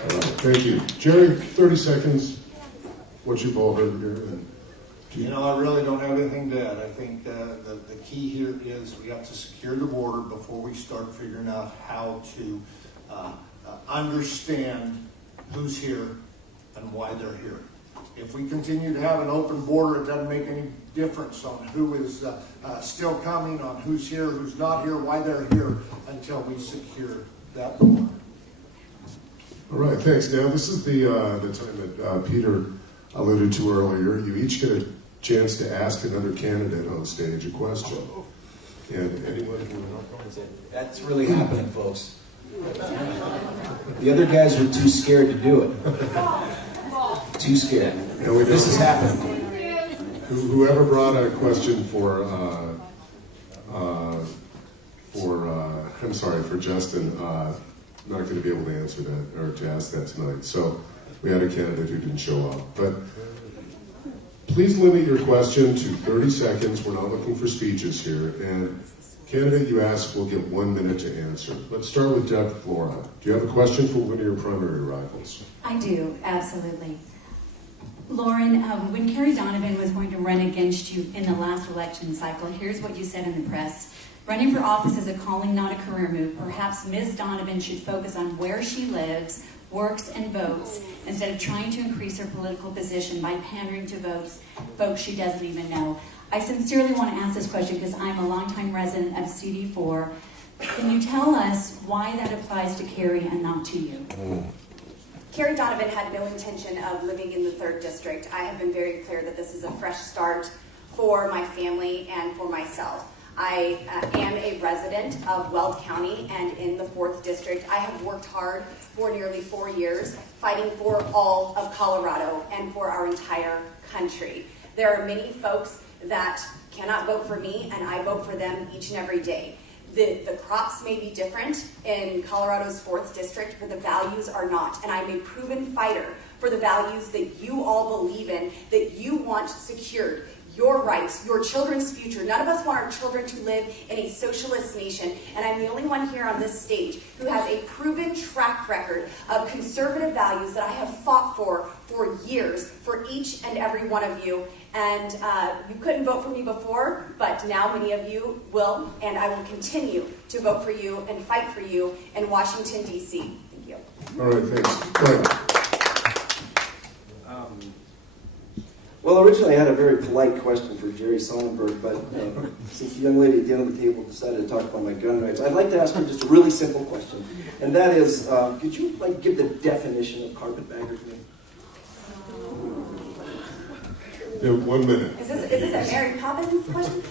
All right, thank you. Jerry, 30 seconds. What you've all heard here. You know, I really don't have anything to add. I think the key here is we have to secure the border before we start figuring out how to understand who's here and why they're here. If we continue to have an open border, it doesn't make any difference on who is still coming, on who's here, who's not here, why they're here, until we secure that border. All right, thanks. Now, this is the time that Peter alluded to earlier. You each get a chance to ask another candidate on stage a question. And anyone who... That's really happening, folks. The other guys were too scared to do it. Too scared. No, this is happening. Whoever brought a question for Justin, not going to be able to answer that or to ask that tonight. So we had a candidate who didn't show up. But please limit your question to 30 seconds. We're not looking for speeches here. And candidate you ask will get 1 minute to answer. Let's start with Deb Flora. Do you have a question for one of your primary rivals? I do, absolutely. Lauren, when Kerry Donovan was going to run against you in the last election cycle, here's what you said in the press. Running for office is a calling, not a career move. Perhaps Ms. Donovan should focus on where she lives, works, and votes, instead of trying to increase her political position by pandering to folks she doesn't even know. I sincerely want to ask this question because I'm a longtime resident of CD4. Can you tell us why that applies to Kerry and not to you? Kerry Donovan had no intention of living in the 3rd District. I have been very clear that this is a fresh start for my family and for myself. I am a resident of Weld County and in the 4th District. I have worked hard for nearly 4 years fighting for all of Colorado and for our entire country. There are many folks that cannot vote for me, and I vote for them each and every day. The crops may be different in Colorado's 4th District, but the values are not. And I'm a proven fighter for the values that you all believe in, that you want secured. Your rights, your children's future. None of us want our children to live in a socialist nation. And I'm the only one here on this stage who has a proven track record of conservative values that I have fought for years, for each and every one of you. And you couldn't vote for me before, but now many of you will, and I will continue to vote for you and fight for you in Washington, D.C. Thank you. All right, thanks. Go ahead. Well, originally I had a very polite question for Jerry Sonnenberg, but since the young lady at the end of the table decided to talk about my gun rights, I'd like to ask her just a really simple question, and that is, could you give the definition of carpetbagger to me? Yeah, 1 minute. Is this a Mary Poppins question?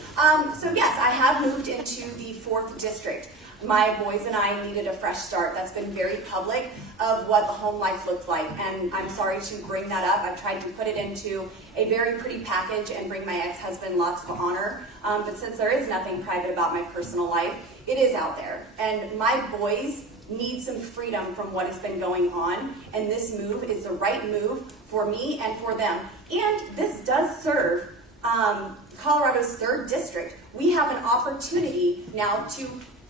So yes, I have moved into the 4th District. My boys and I needed a fresh start. That's been very public of what the home life looked like. And I'm sorry to bring that up. I've tried to put it into a very pretty package and bring my ex-husband lots of honor. But since there is nothing private about my personal life, it is out there. And my boys need some freedom from what has been going on. And this move is the right move for me and for them. And this does serve Colorado's 3rd District. We have an opportunity now to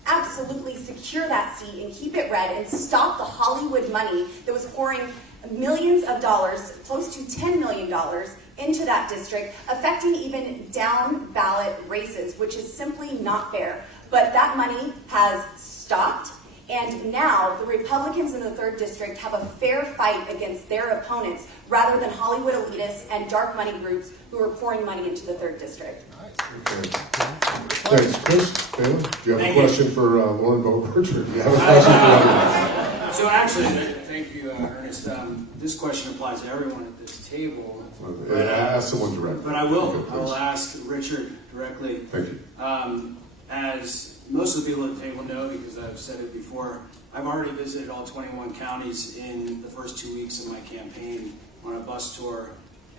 absolutely secure that seat and keep it red and stop the Hollywood money that was pouring millions of dollars, close to $10 million, into that district, affecting even down ballot races, which is simply not fair. But that money has stopped, and now the Republicans in the 3rd District have a fair fight against their opponents rather than Hollywood elitists and dark money groups who are pouring money into the 3rd District. Okay. Thanks. Chris, Bailey, do you have a question for Lauren Boebert? Do you have a question for So actually, thank you, Ernest. This question applies to everyone at this table. Ask someone directly. But I will. Okay, I will ask Richard directly. Thank you. As most of the people at the table know, because I've said it before, I've already visited all 21 counties in the first 2 weeks of my campaign on a bus tour.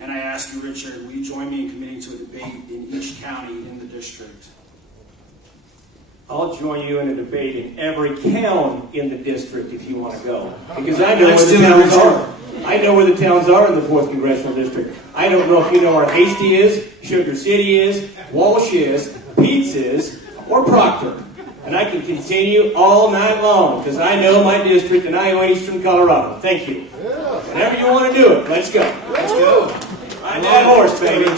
And I ask you, Richard, will you join me in committing to a debate in each county in the district? I'll join you in a debate in every town in the district if you want to go. Because I know where the towns are. I know where the towns are in the 4th Congressional District. I don't know if you know where Hasty is, Sugar City is, Walsh is, Pete's is, or Proctor. And I can continue all night long because I know my district and I know Eastern Colorado. Thank you. Whenever you want to do it, let's go. Let's go. Ride that horse, baby.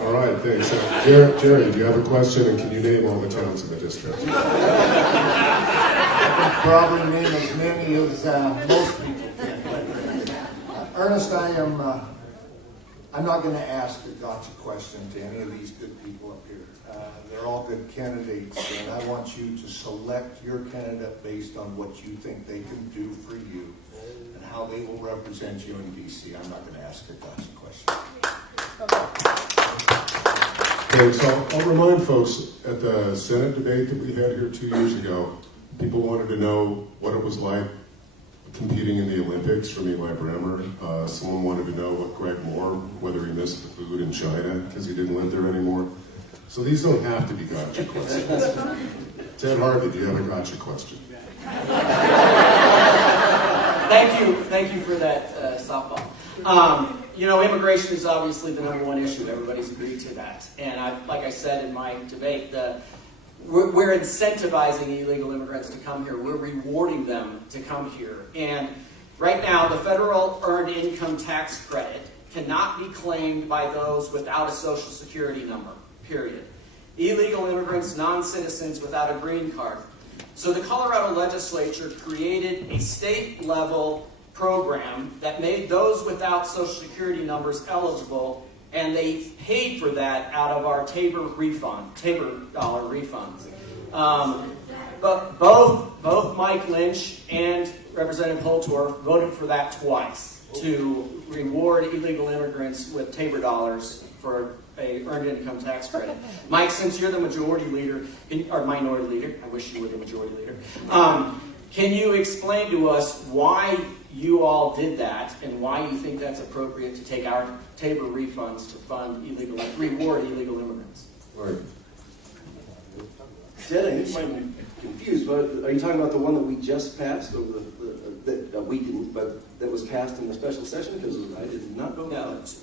All right, thanks. Jerry, do you have a question, and can you name all the towns in the district? I can probably name as many as most people can. But, Ernest, I'm not going to ask a gotcha question to any of these good people up here. They're all good candidates, and I want you to select your candidate based on what you think they can do for you and how they will represent you in D.C. I'm not going to ask a gotcha question. Okay, so I'll remind folks, at the Senate debate that we had here 2 years ago, people wanted to know what it was like competing in the Olympics from Eli Bremer. Someone wanted to know what Greg Moore, whether he missed the food in China because he didn't live there anymore. So these don't have to be gotcha questions. Ted Harvey, do you have a gotcha question? Thank you for that softball. Immigration is obviously the #1 issue. Everybody's agreed to that. And like I said in my debate, we're incentivizing illegal immigrants to come here. We're rewarding them to come here. And right now, the federal earned income tax credit cannot be claimed by those without a Social Security number, period. Illegal immigrants, non-citizens without a green card. So the Colorado legislature created a state-level program that made those without Social Security numbers eligible, and they paid for that out of our Tabor dollar refunds. But both Mike Lynch and Representative Holtorf voted for that twice to reward illegal immigrants with Tabor dollars for a earned income tax credit. Mike, since you're the majority leader, or minority leader, I wish you were the majority leader, can you explain to us why you all did that and why you think that's appropriate to take our Tabor refunds to reward illegal immigrants? Right. Ted, I think I'm confused, but are you talking about the one that we just passed, or that we didn't, but that was passed in the special session? Because I did not vote on that.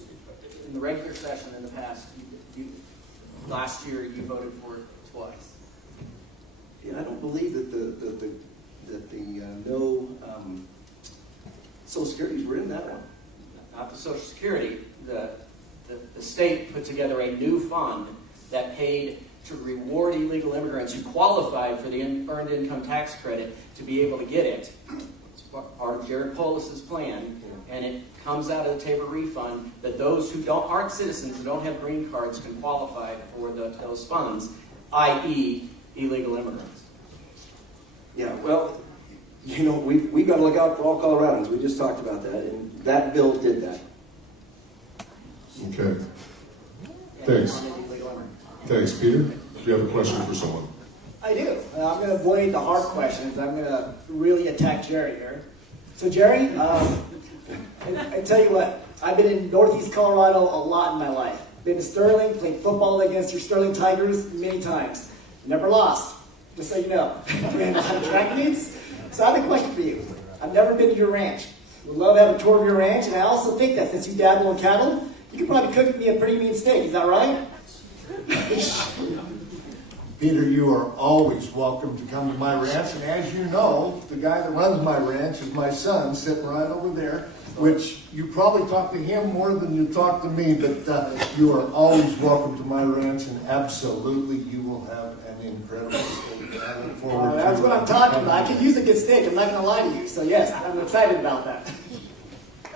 In the regular session in the past, last year you voted for it twice. Yeah, I don't believe that the no Social Securities were in that one. Not the Social Security. The state put together a new fund that paid to reward illegal immigrants who qualified for the earned income tax credit to be able to get it. It's part of Jared Polis's plan, and it comes out of the Tabor refund that those who aren't citizens, who don't have green cards, can qualify for those funds, i.e. illegal immigrants. Yeah, well, we've got to look out for all Coloradans. We just talked about that, and that bill did that. Okay. Thanks. Thanks, Peter. Do you have a question for someone? I do. I'm going to avoid the hard questions. I'm going to really attack Jerry here. So, Jerry, I tell you what, I've been in Northeast Colorado a lot in my life. Been to Sterling, played football against your Sterling Tigers many times. Never lost, just so you know. Ran a lot of track meets. So I have a question for you. I've never been to your ranch. Would love to have a tour of your ranch, and I also think that since you dabble in cattle, you could probably cook me a pretty mean steak. Is that right? Peter, you are always welcome to come to my ranch, and as you know, the guy that runs my ranch is my son, sitting right over there, which you probably talk to him more than you talk to me, but you are always welcome to my ranch, and absolutely you will have an incredible steak. I look forward to that's what I'm talking about. I can use a good steak, I'm not going to lie to you, so yes, I'm excited about that.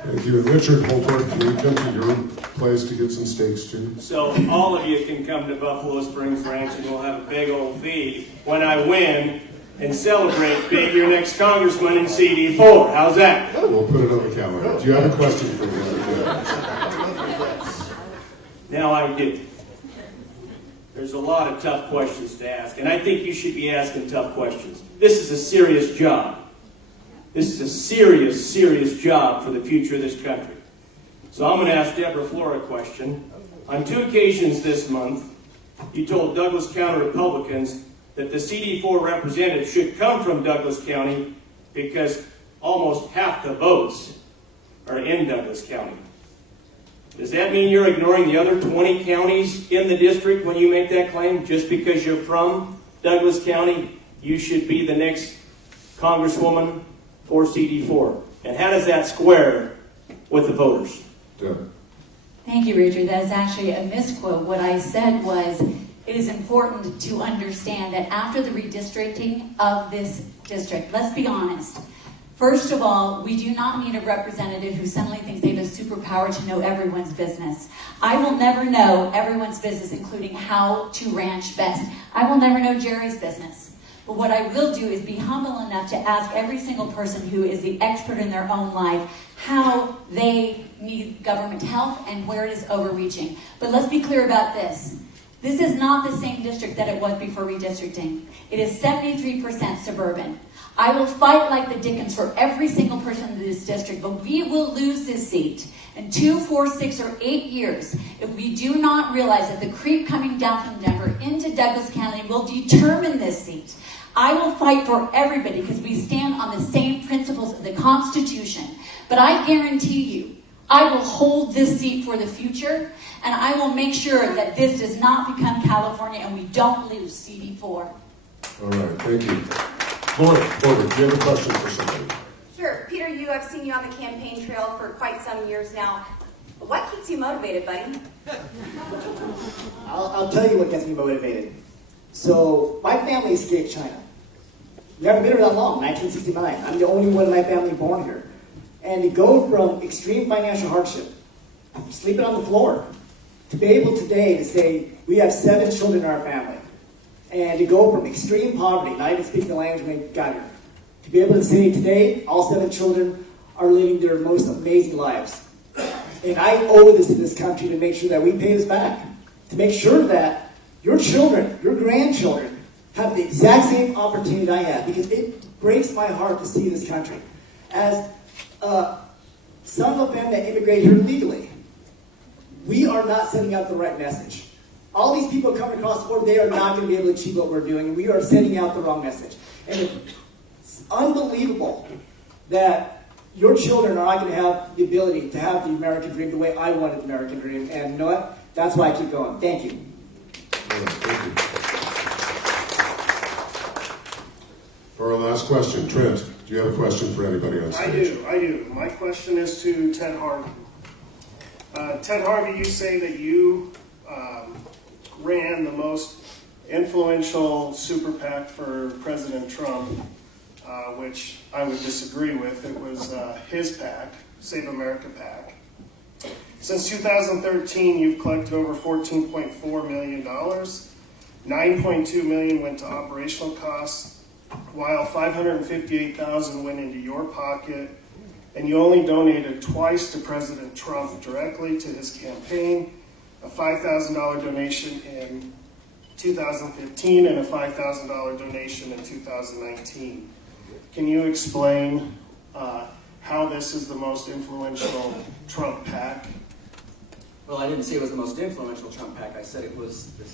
Thank you. And Richard Holtorf, can you come to your place to get some steaks too? So all of you can come to Buffalo Springs Ranch and we'll have a big old feed when I win and celebrate being your next congressman in CD4. How's that? We'll put it on the calendar. Do you have a question for me? Now I do. There's a lot of tough questions to ask, and I think you should be asking tough questions. This is a serious job. This is a serious, serious job for the future of this country. So I'm going to ask Deborah Flora a question. On 2 occasions this month, you told Douglas County Republicans that the CD4 representative should come from Douglas County because almost half the votes are in Douglas County. Does that mean you're ignoring the other 20 counties in the district when you make that claim? Just because you're from Douglas County, you should be the next congresswoman for CD4. And how does that square with the voters? Deb. Thank you, Richard. That is actually a misquote. What I said was, it is important to understand that after the redistricting of this district, let's be honest, first of all, we do not need a representative who suddenly thinks they have a superpower to know everyone's business. I will never know everyone's business, including how to ranch best. I will never know Jerry's business. But what I will do is be humble enough to ask every single person who is the expert in their own life how they need government help and where it is overreaching. But let's be clear about this. This is not the same district that it was before redistricting. It is 73% suburban. I will fight like the Dickens for every single person in this district, but we will lose this seat in 2, 4, 6, or 8 years if we do not realize that the creep coming down from Denver into Douglas County will determine this seat. I will fight for everybody because we stand on the same principles of the Constitution. But I guarantee you, I will hold this seat for the future, and I will make sure that this does not become California and we don't lose CD4. All right, thank you. Lauren, do you have a question for somebody? Sure. Peter, I've seen you on the campaign trail for quite some years now. What keeps you motivated, buddy? I'll tell you what gets me motivated. So, my family escaped China. Never been here that long, 1969. I'm the only one in my family born here. And to go from extreme financial hardship, sleeping on the floor, to be able today to say, we have 7 children in our family. And to go from extreme poverty, not even speaking the language when we got here, to be able to say today, all 7 children are living their most amazing lives. And I owe this to this country to make sure that we pay this back. To make sure that your children, your grandchildren, have the exact same opportunity I have. Because it breaks my heart to see this country. As son of a family that immigrated here legally, we are not sending out the right message. All these people coming across the border, they are not going to be able to achieve what we're doing, and we are sending out the wrong message. And it's unbelievable that your children are not going to have the ability to have the American dream the way I wanted the American dream. And you know what? That's why I keep going. Thank you. Thank you. For our last question, Trent, do you have a question for anybody on stage? I do. My question is to Ted Harvey. Ted Harvey, you say that you ran the most influential super PAC for President Trump, which I would disagree with. It was his PAC, Save America PAC. Since 2013, you've collected over $14.4 million. $9.2 million went to operational costs, while $558,000 went into your pocket, and you only donated twice to President Trump directly to his campaign, a $5,000 donation in 2015 and a $5,000 donation in 2019. Can you explain how this is the most influential Trump PAC? Well, I didn't say it was the most influential Trump PAC. I said it was the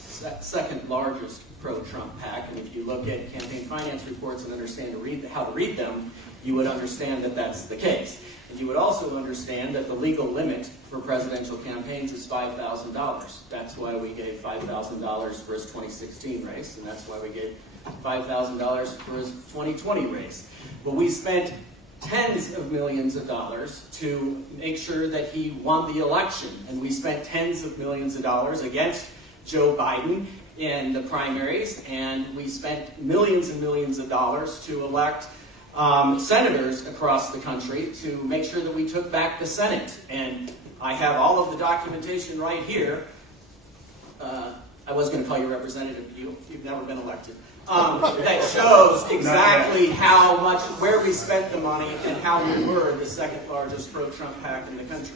second largest pro-Trump PAC. And if you look at campaign finance reports and understand how to read them, you would understand that that's the case. And you would also understand that the legal limit for presidential campaigns is $5,000. That's why we gave $5,000 for his 2016 race, and that's why we gave $5,000 for his 2020 race. But we spent tens of millions of dollars to make sure that he won the election. And we spent tens of millions of dollars against Joe Biden in the primaries, and we spent millions and millions of dollars to elect senators across the country to make sure that we took back the Senate. And I have all of the documentation right here. I was going to call you representative, but you've never been elected. That shows exactly how much, where we spent the money and how we were the second largest pro-Trump PAC in the country.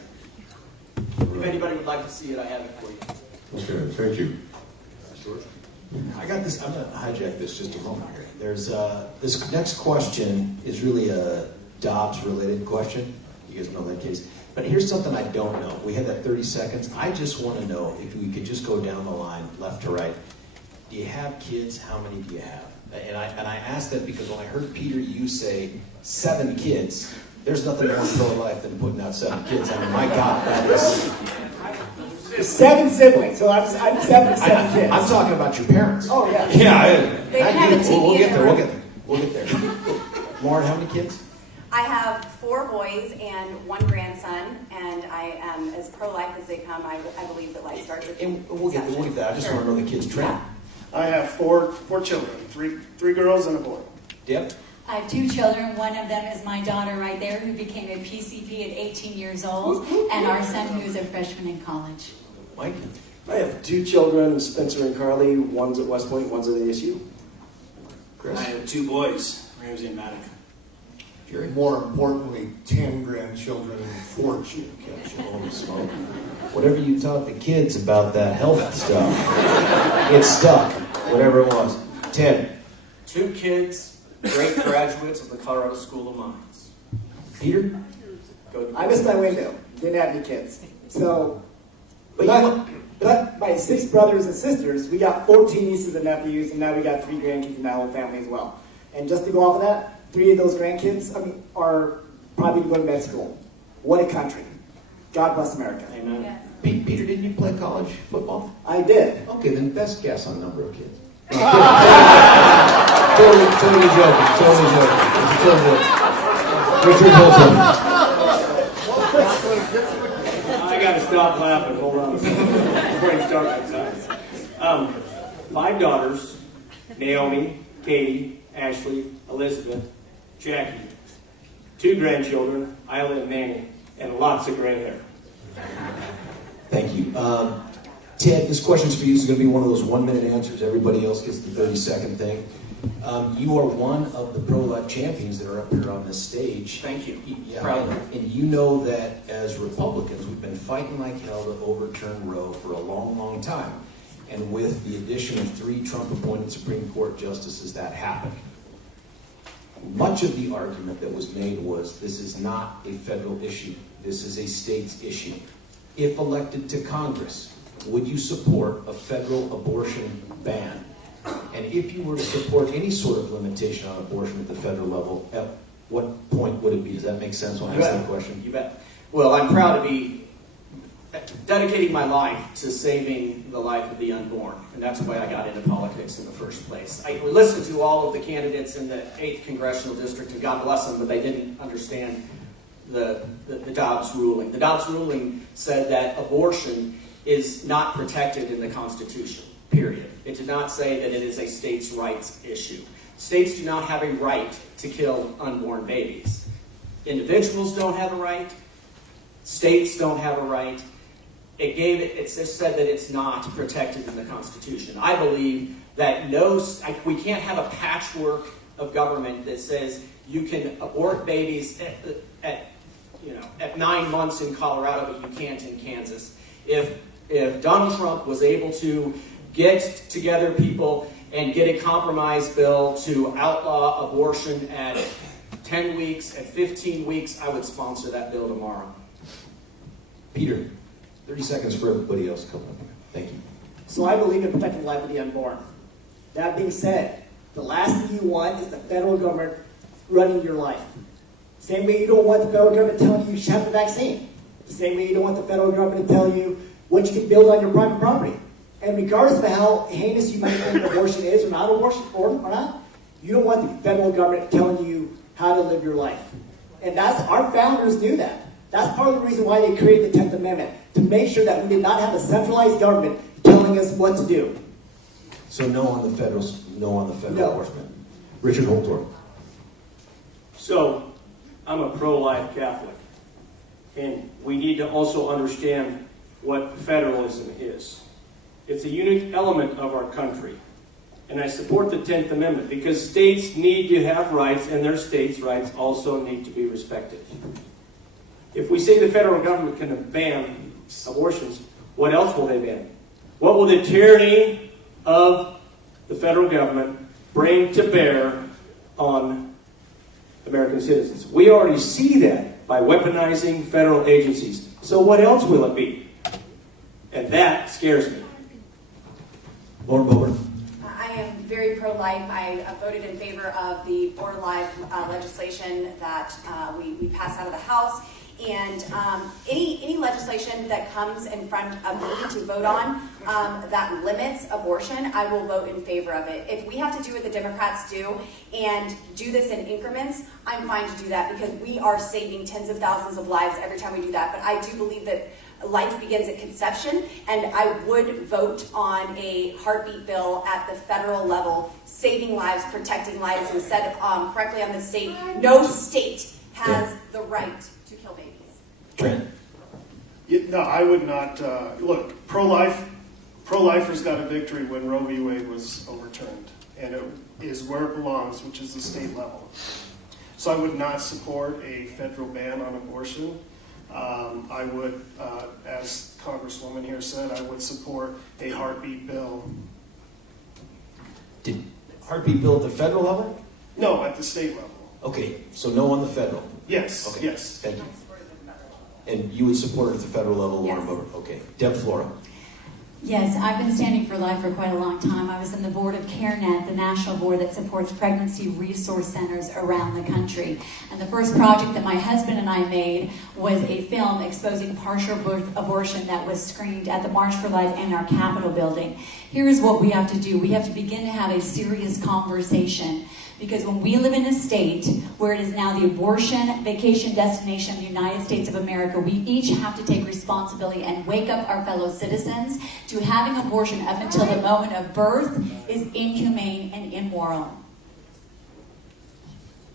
If anybody would like to see it, I have it for you. Okay, thank you. George? I got this. I'm going to hijack this just a moment here. There's this next question is really a Dobbs-related question. You guys know that case. But here's something I don't know. We had that 30 seconds. I just want to know if we could just go down the line, left to right. Do you have kids? How many do you have? And I asked that because when I heard Peter, you say 7 kids. There's nothing more pro-life than putting out 7 kids. I mean, my God, that is. 7 siblings, so I'm 7 kids. I'm talking about your parents. Oh, yeah. Yeah, They have a TV we'll get in there. the We'll get there. We'll get there. Lauren, how many kids? I have 4 boys and 1 grandson, and I am as pro-life as they come. I believe that life starts with And we'll get that. I just want to know the kids' trend. I have four children, three girls and a boy. Yep. I have 2 children. One of them is my daughter right there, who became a PCP at 18 years old, and our son, who is a freshman in college. Mike? I have 2 children, Spencer and Carly. One's at West Point, one's at ASU. Chris? I have 2 boys, Ramsey and Maddox. Jerry? More importantly, 10 grandchildren and 4 children. Holy smoke. Whatever you taught the kids about that health stuff, it stuck. Whatever it was. Ted? 2 kids, great graduates of the Colorado School of Mines. Peter? I missed my window. Didn't have any kids. So, But my 6 brothers and sisters, we got 14 nieces and nephews, and now we got 3 grandkids in that whole family as well. And just to go off of that, 3 of those grandkids are probably going to med school. What a country. God bless America. Amen. Yes. Peter, didn't you play college football? I did. Okay, then best guess on number of kids. totally joking. Totally joking. Richard Holton. I gotta stop laughing. Hold on. Before you start that science. 5 daughters: Naomi, Katie, Ashley, Elizabeth, Jackie. 2 grandchildren: Isla and Manny, and lots of gray hair. Thank you. Ted, this question's for you. This is going to be one of those 1-minute answers. Everybody else gets the 30-second thing. You are one of the pro-life champions that are up here on this stage. Thank you. Yeah, Proud. and you know that as Republicans, we've been fighting like hell to overturn Roe for a long, long time. And with the addition of 3 Trump-appointed Supreme Court justices, that happened. Much of the argument that was made was this is not a federal issue. This is a state's issue. If elected to Congress, would you support a federal abortion ban? And if you were to support any sort of limitation on abortion at the federal level, at what point would it be? Does that make sense when I ask that question? You bet. Well, I'm proud to be dedicating my life to saving the life of the unborn. And that's why I got into politics in the first place. I listened to all of the candidates in the 8th Congressional District, and God bless them, but they didn't understand the Dobbs ruling. The Dobbs ruling said that abortion is not protected in the Constitution, period. It did not say that it is a states' rights issue. States do not have a right to kill unborn babies. Individuals don't have a right. States don't have a right. It just said that it's not protected in the Constitution. I believe that we can't have a patchwork of government that says you can abort babies at 9 months in Colorado, but you can't in Kansas. If Donald Trump was able to get together people and get a compromise bill to outlaw abortion at 10 weeks, at 15 weeks, I would sponsor that bill tomorrow. Peter, 30 seconds for everybody else coming up here. Thank you. So I believe in protecting the life of the unborn. That being said, the last thing you want is the federal government running your life. Same way you don't want the federal government telling you you should have the vaccine. The same way you don't want the federal government to tell you what you can build on your private property. And regardless of how heinous you might think abortion is or not, you don't want the federal government telling you how to live your life. And our founders knew that. That's part of the reason why they created the 10th Amendment, to make sure that we did not have a centralized government telling us what to do. So no on the federal No. enforcement. Richard Holtorf. So, I'm a pro-life Catholic, and we need to also understand what federalism is. It's a unique element of our country, and I support the 10th Amendment because states need to have rights, and their states' rights also need to be respected. If we say the federal government can ban abortions, what else will they ban? What will the tyranny of the federal government bring to bear on American citizens. We already see that by weaponizing federal agencies. So what else will it be? And that scares me. Lauren Bober. I am very pro-life. I voted in favor of the Born Alive legislation that we passed out of the House. And any legislation that comes in front of me to vote on that limits abortion, I will vote in favor of it. If we have to do what the Democrats do and do this in increments, I'm fine to do that because we are saving tens of thousands of lives every time we do that. But I do believe that life begins at conception, and I would vote on a heartbeat bill at the federal level, saving lives, protecting lives, and said correctly on the state, no state has the right to kill babies. Trent. No, I would not. Look, pro-lifers got a victory when Roe v. Wade was overturned, and it is where it belongs, which is the state level. So I would not support a federal ban on abortion. I would, as Congresswoman here said, I would support a heartbeat bill. Did heartbeat bill at the federal level? No, at the state level. Okay, so no on the federal. Yes, Okay. yes. Thank you. And you would support it at the federal level, Lauren Yes. Bober? Okay. Deb Flora. Yes, I've been standing for life for quite a long time. I was in the board of CareNet, the national board that supports pregnancy resource centers around the country. And the first project that my husband and I made was a film exposing partial abortion that was screened at the March for Life and our Capitol building. Here's what we have to do. We have to begin to have a serious conversation. Because when we live in a state where it is now the abortion vacation destination of the United States of America, we each have to take responsibility and wake up our fellow citizens to having abortion up until the moment of birth is inhumane and immoral.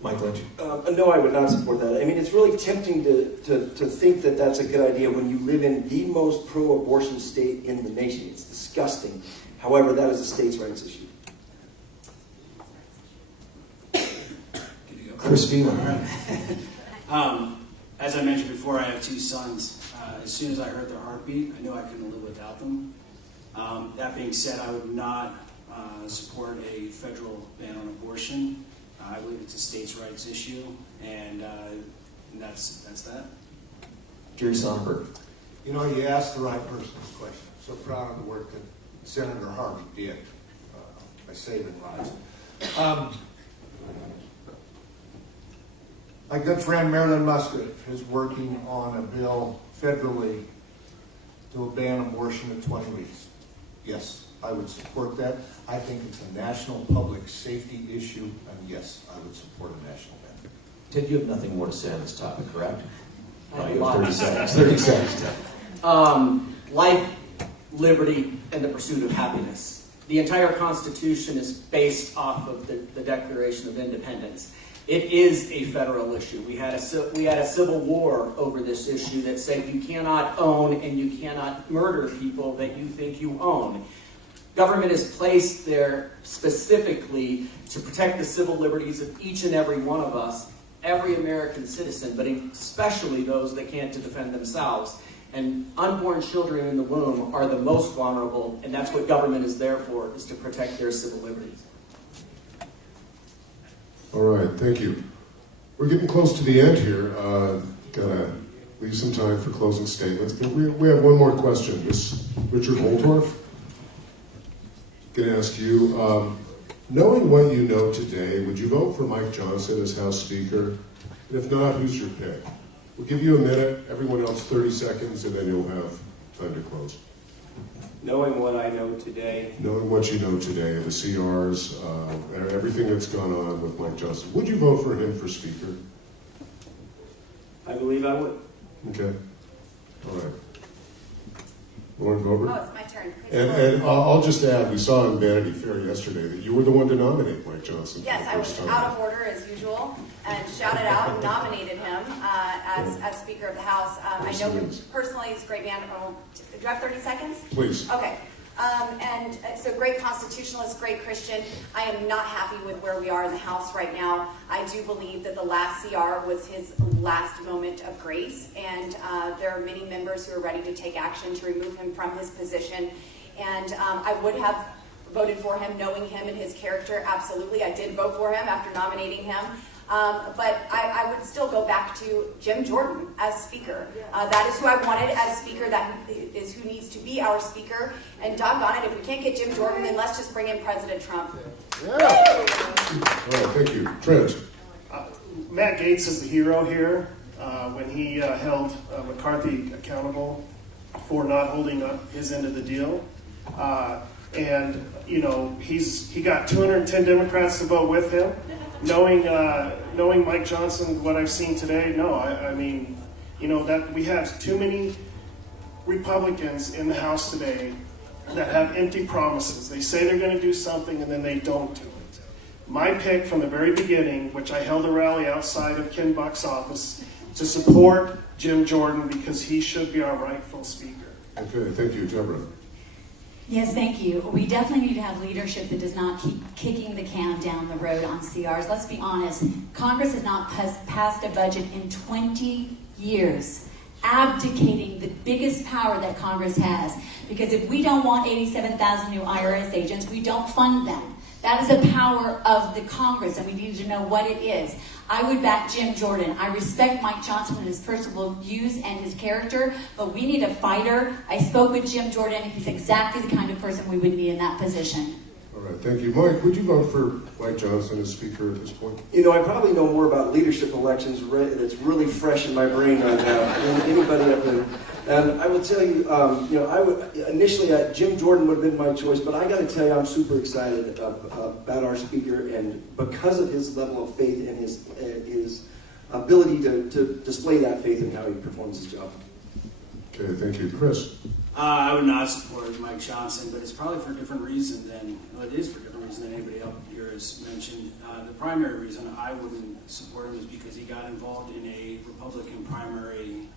Mike Lynch. No, I would not support that. I mean, it's really tempting to think that that's a good idea when you live in the most pro-abortion state in the nation. It's disgusting. However, that is a states' rights issue. Chris Phelan. As I mentioned before, I have two sons. As soon as I heard their heartbeat, I knew I couldn't live without them. That being said, I would not support a federal ban on abortion. I believe it's a states' rights issue, and that's that. Jerry Sonnenberg. You know, you asked the right person this question. So proud of the work that Senator Harvey did by saving lives. My good friend Marilyn Musgrave is working on a bill federally to ban abortion at 20 weeks. Yes, I would support that. I think it's a national public safety issue, and yes, I would support a national ban. Ted, you have nothing more to say on this topic, correct? I have You a have lot 30 to say. seconds. 30 seconds, Ted. Life, liberty, and the pursuit of happiness. The entire Constitution is based off of the Declaration of Independence. It is a federal issue. We had a civil war over this issue that said you cannot own and you cannot murder people that you think you own. Government is placed there specifically to protect the civil liberties of each and every one of us, every American citizen, but especially those that can't defend themselves. And unborn children in the womb are the most vulnerable, and that's what government is there for, is to protect their civil liberties. All right, thank you. We're getting close to the end here. Gotta leave some time for closing statements, but we have one more question. This Richard Holtorf. Gonna ask you, knowing what you know today, would you vote for Mike Johnson as House Speaker? And if not, who's your pick? We'll give you a minute, everyone else 30 seconds, and then you'll have time to close. Knowing what I know today, Knowing what you know today, the CRs, everything that's gone on with Mike Johnson, would you vote for him for Speaker? I believe I would. Okay. All right. Lauren Bober? Oh, it's my turn. And I'll just add, we saw in Vanity Fair yesterday that you were the one to nominate Mike Johnson. Yes, I was out of order as usual and shouted out and nominated him as Speaker of the House. I know him personally, he's a great man. Oh, do you have 30 seconds? Please. Okay. And so great constitutionalist, great Christian. I am not happy with where we are in the House right now. I do believe that the last CR was his last moment of grace, and there are many members who are ready to take action to remove him from his position. And I would have voted for him, knowing him and his character. Absolutely, I did vote for him after nominating him. But I would still go back to Jim Jordan as Speaker. That is who I wanted as Speaker. That is who needs to be our Speaker. And doggone it, if we can't get Jim Jordan, then let's just bring in President Trump. All right, thank you. Trent. Matt Gaetz is the hero here when he held McCarthy accountable for not holding up his end of the deal. And, you know, he got 210 Democrats to vote with him. Knowing Mike Johnson, what I've seen today, no, I mean, you know, that we have too many Republicans in the House today that have empty promises. They say they're going to do something and then they don't do it. My pick from the very beginning, which I held a rally outside of Ken Buck's office, to support Jim Jordan because he should be our rightful Speaker. Okay, thank you. Deborah. Yes, thank you. We definitely need to have leadership that does not keep kicking the can down the road on CRs. Let's be honest. Congress has not passed a budget in 20 years, abdicating the biggest power that Congress has. Because if we don't want 87,000 new IRS agents, we don't fund them. That is a power of the Congress, and we need to know what it is. I would back Jim Jordan. I respect Mike Johnson and his personal views and his character, but we need a fighter. I spoke with Jim Jordan. He's exactly the kind of person we would need in that position. All right, thank you. Mike, would you vote for Mike Johnson as Speaker at this point? You know, I probably know more about leadership elections that's really fresh in my brain right now than anybody up there. And I will tell you, you know, I would initially Jim Jordan would have been my choice, but I got to tell you, I'm super excited about our Speaker, and because of his level of faith and his ability to display that faith in how he performs his job. Okay, thank you. Chris? I would not support Mike Johnson, but it's probably for a different reason than, well, it is for a different reason than anybody up here has mentioned. The primary reason I wouldn't support him is because he got involved in a Republican primary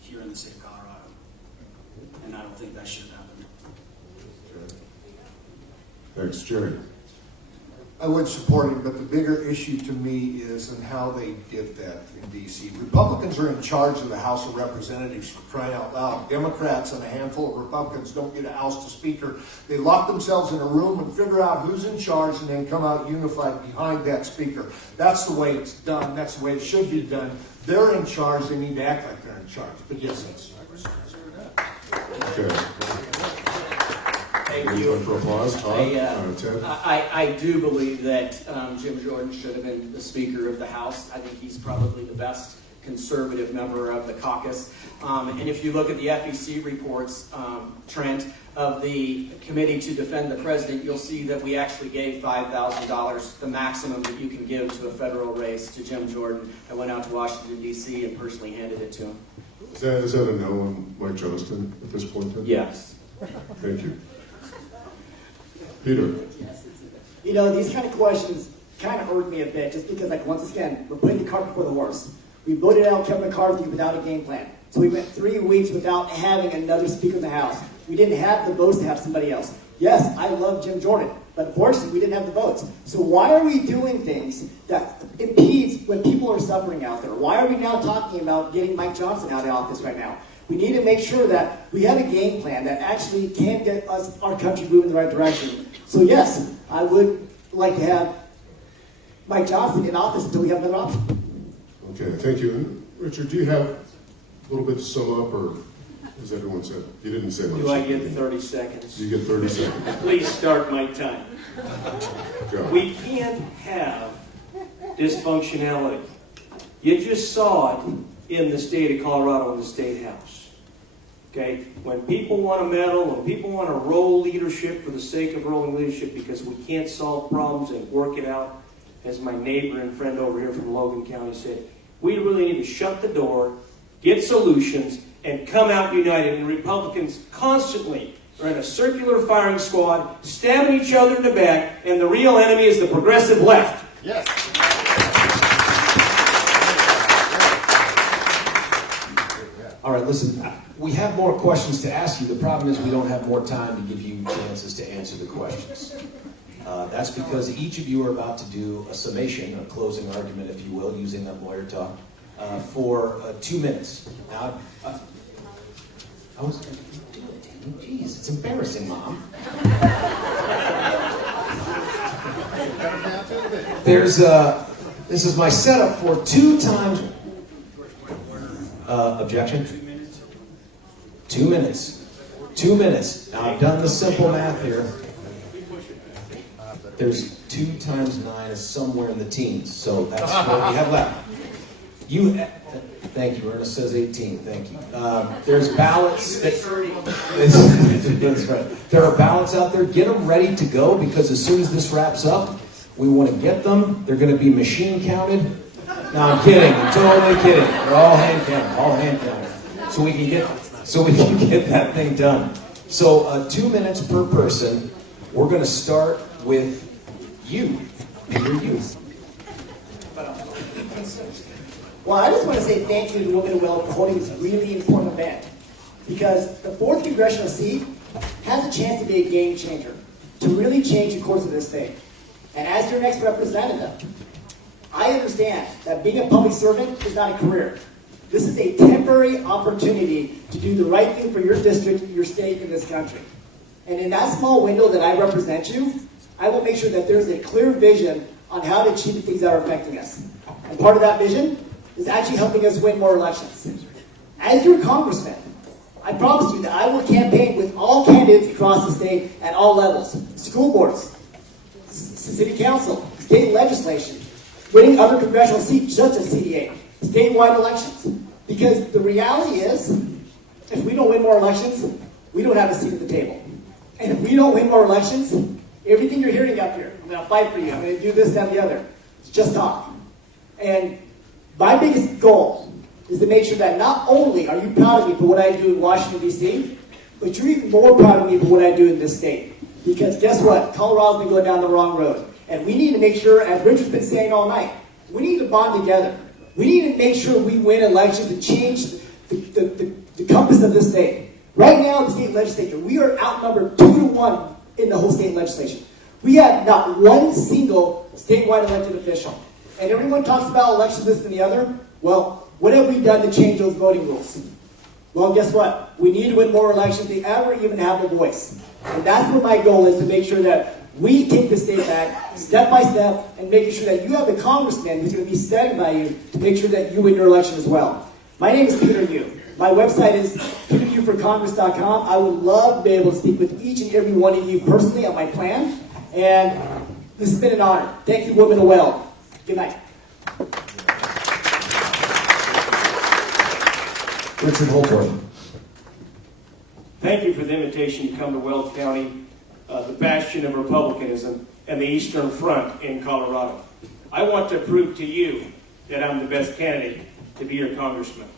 here in the state of Colorado. And I don't think that should happen. Okay. Thanks. Jerry? I would support him, but the bigger issue to me is in how they did that in D.C. Republicans are in charge of the House of Representatives, for crying out loud. Democrats and a handful of Republicans don't get a House to Speaker. They lock themselves in a room and figure out who's in charge and then come out unified behind that Speaker. That's the way it's done. That's the way it should be done. They're in charge. They need to act like they're in charge. But yes, that's Okay. Thank you. For applause. Todd? Ted? I do believe that Jim Jordan should have been the Speaker of the House. I think he's probably the best conservative member of the caucus. And if you look at the FEC reports, Trent, of the Committee to Defend the President, you'll see that we actually gave $5,000, the maximum that you can give to a federal race, to Jim Jordan. I went out to Washington, D.C. and personally handed it to him. Is that a no on Mike Johnston at this point? Then? Yes. Thank you. Peter? You know, these kind of questions kind of irk me a bit, just because, like, once again, we're putting the cart before the horse. We voted out Kevin McCarthy without a game plan. So we went 3 weeks without having another Speaker in the House. We didn't have the votes to have somebody else. Yes, I love Jim Jordan, but unfortunately we didn't have the votes. So why are we doing things that impedes when people are suffering out there? Why are we now talking about getting Mike Johnson out of office right now? We need to make sure that we have a game plan that actually can get us, our country, moving in the right direction. So yes, I would like to have Mike Johnson in office until we have another option. Okay, thank you. And Richard, do you have a little bit to sum up, or as everyone said? You didn't say much. Do I get 30 seconds? You get 30 seconds. Please start my time. Go. We can't have dysfunctionality. You just saw it in the state of Colorado in the State House. Okay? When people want to meddle, when people want to roll leadership for the sake of rolling leadership because we can't solve problems and work it out, as my neighbor and friend over here from Logan County said, we really need to shut the door, get solutions, and come out united. And Republicans constantly are in a circular firing squad, stabbing each other in the back, and the real enemy is the progressive left. yes. All right, listen, we have more questions to ask you. The problem is we don't have more time to give you chances to answer the questions. That's because each of you are about to do a summation, a closing argument, if you will, using that lawyer talk, for 2 minutes. Now, I was going to do it, Jeez, it's embarrassing, Mom. This is my setup for 2 times. Objection? 2 minutes. 2 minutes. Now I've done the simple math here. There's 2 times 9 is somewhere in the teens, so that's what we have left. Thank you. Ernest says 18. Thank you. There's ballots. That's right. There are ballots out there. Get them ready to go because as soon as this wraps up, we want to get them. They're going to be machine counted. No, I'm kidding. I'm totally kidding. They're all hand counted. All hand counted. So we can get that thing done. So 2 minutes per person. We're going to start with you. Peter, you. Well, I just want to say thank you to Women of Weld for holding this really important event. Because the 4th congressional seat has a chance to be a game changer, to really change the course of this state. And as your next representative, I understand that being a public servant is not a career. This is a temporary opportunity to do the right thing for your district, your state, and this country. And in that small window that I represent you, I will make sure that there's a clear vision on how to achieve the things that are affecting us. And part of that vision is actually helping us win more elections. As your congressman, I promise you that I will campaign with all candidates across the state at all levels. School boards, city council, state legislation, winning other congressional seats such as CD8, statewide elections. Because the reality is, if we don't win more elections, we don't have a seat at the table. And if we don't win more elections, everything you're hearing up here, I'm going to fight for you, I'm going to do this, that, and the other, it's just talk. And my biggest goal is to make sure that not only are you proud of me for what I do in Washington, D.C., but you're even more proud of me for what I do in this state. Because guess what? Colorado's been going down the wrong road. And we need to make sure, as Richard's been saying all night, we need to bond together. We need to make sure we win elections and change the compass of this state. Right now, in the state legislature, we are outnumbered 2-1 in the whole state legislation. We have not one single statewide elected official. And everyone talks about elections this and the other. Well, what have we done to change those voting rules? Well, guess what? We need to win more elections to ever even have a voice. And that's what my goal is, to make sure that we take the state back step by step and making sure that you have a congressman who's going to be standing by you to make sure that you win your election as well. My name is Peter Yu. My website is peteryuforcongress.com. I would love to be able to speak with each and every one of you personally on my plan. And this has been an honor. Thank you, Women of Weld. Good night. Richard Holtorf. Thank you for the invitation to come to Weld County, the bastion of Republicanism and the Eastern Front in Colorado. I want to prove to you that I'm the best candidate to be your congressman.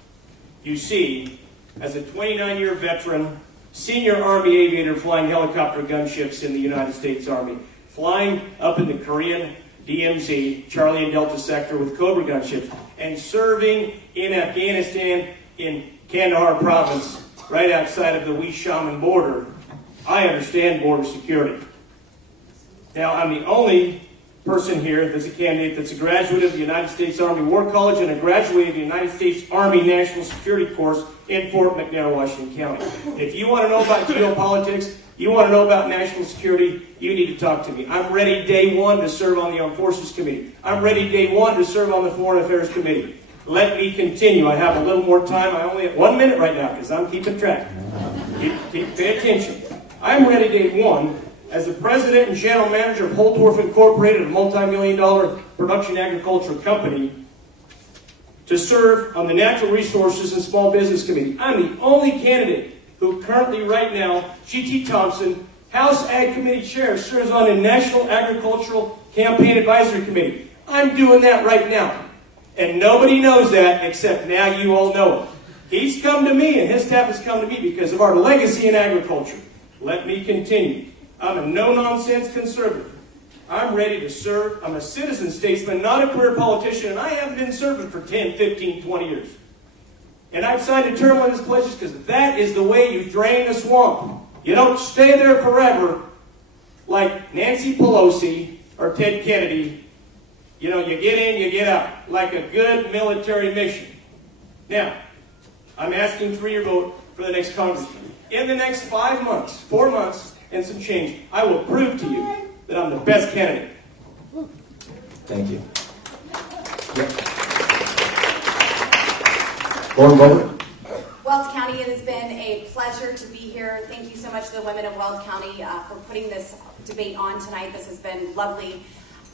You see, as a 29-year veteran, senior Army aviator flying helicopter gunships in the United States Army, flying up in the Korean DMZ, Charlie and Delta sector with Cobra gunships, and serving in Afghanistan in Kandahar province, right outside of the Wee-Shaman border, I understand border security. Now, I'm the only person here that's a candidate that's a graduate of the United States Army War College and a graduate of the United States Army National Security course in Fort McNair, Washington County. If you want to know about geopolitics, you want to know about national security, you need to talk to me. I'm ready day one to serve on the Armed Forces Committee. I'm ready day one to serve on the Foreign Affairs Committee. Let me continue. I have a little more time. I only have 1 minute right now because I'm keeping track. Pay attention. I'm ready day one as the president and general manager of Holtorf Incorporated, a multi-million-dollar production agriculture company, to serve on the Natural Resources and Small Business Committee. I'm the only candidate who currently right now, G.T. Thompson, House Ag Committee Chair, serves on the National Agricultural Campaign Advisory Committee. I'm doing that right now. And nobody knows that except now you all know it. He's come to me and his staff has come to me because of our legacy in agriculture. Let me continue. I'm a no-nonsense conservative. I'm ready to serve. I'm a citizen statesman, not a career politician, and I haven't been serving for 10, 15, 20 years. And I've signed a term limits pledges because that is the way you drain the swamp. You don't stay there forever like Nancy Pelosi or Ted Kennedy. You know, you get in, you get out, like a good military mission. Now, I'm asking for your vote for the next congressman. In the next 5 months, 4 months, and some change, I will prove to you that I'm the best candidate. Thank you. Lauren Bober. Weld County, it has been a pleasure to be here. Thank you so much to the women of Weld County for putting this debate on tonight. This has been lovely.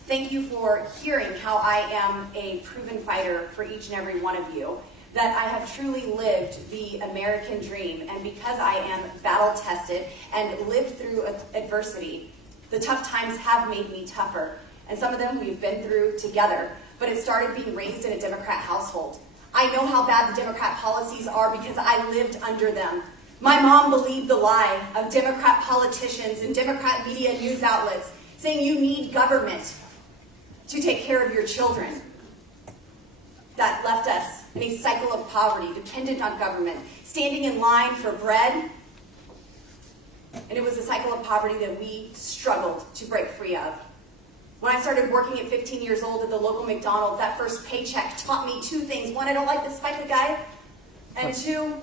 Thank you for hearing how I am a proven fighter for each and every one of you, that I have truly lived the American dream, and because I am battle-tested and lived through adversity, the tough times have made me tougher, and some of them we've been through together, but it started being raised in a Democrat household. I know how bad the Democrat policies are because I lived under them. My mom believed the lie of Democrat politicians and Democrat media news outlets saying you need government to take care of your children. That left us in a cycle of poverty, dependent on government, standing in line for bread. And it was a cycle of poverty that we struggled to break free of. When I started working at 15 years old at the local McDonald's, that first paycheck taught me two things. One, I don't like this FICA guy. And two,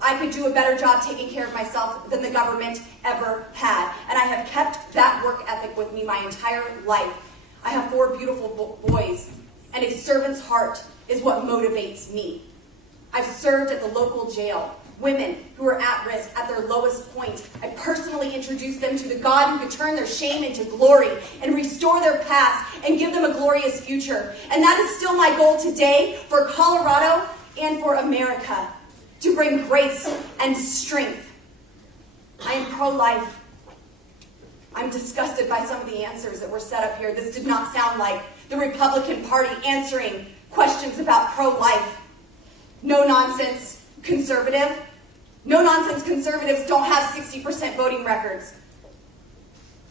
I could do a better job taking care of myself than the government ever had. And I have kept that work ethic with me my entire life. I have 4 beautiful boys, and a servant's heart is what motivates me. I've served at the local jail. Women who are at risk, at their lowest point. I personally introduced them to the God who could turn their shame into glory and restore their past and give them a glorious future. And that is still my goal today for Colorado and for America, to bring grace and strength. I am pro-life. I'm disgusted by some of the answers that were set up here. This did not sound like the Republican Party answering questions about pro-life. No-nonsense conservative. No-nonsense conservatives don't have 60% voting records.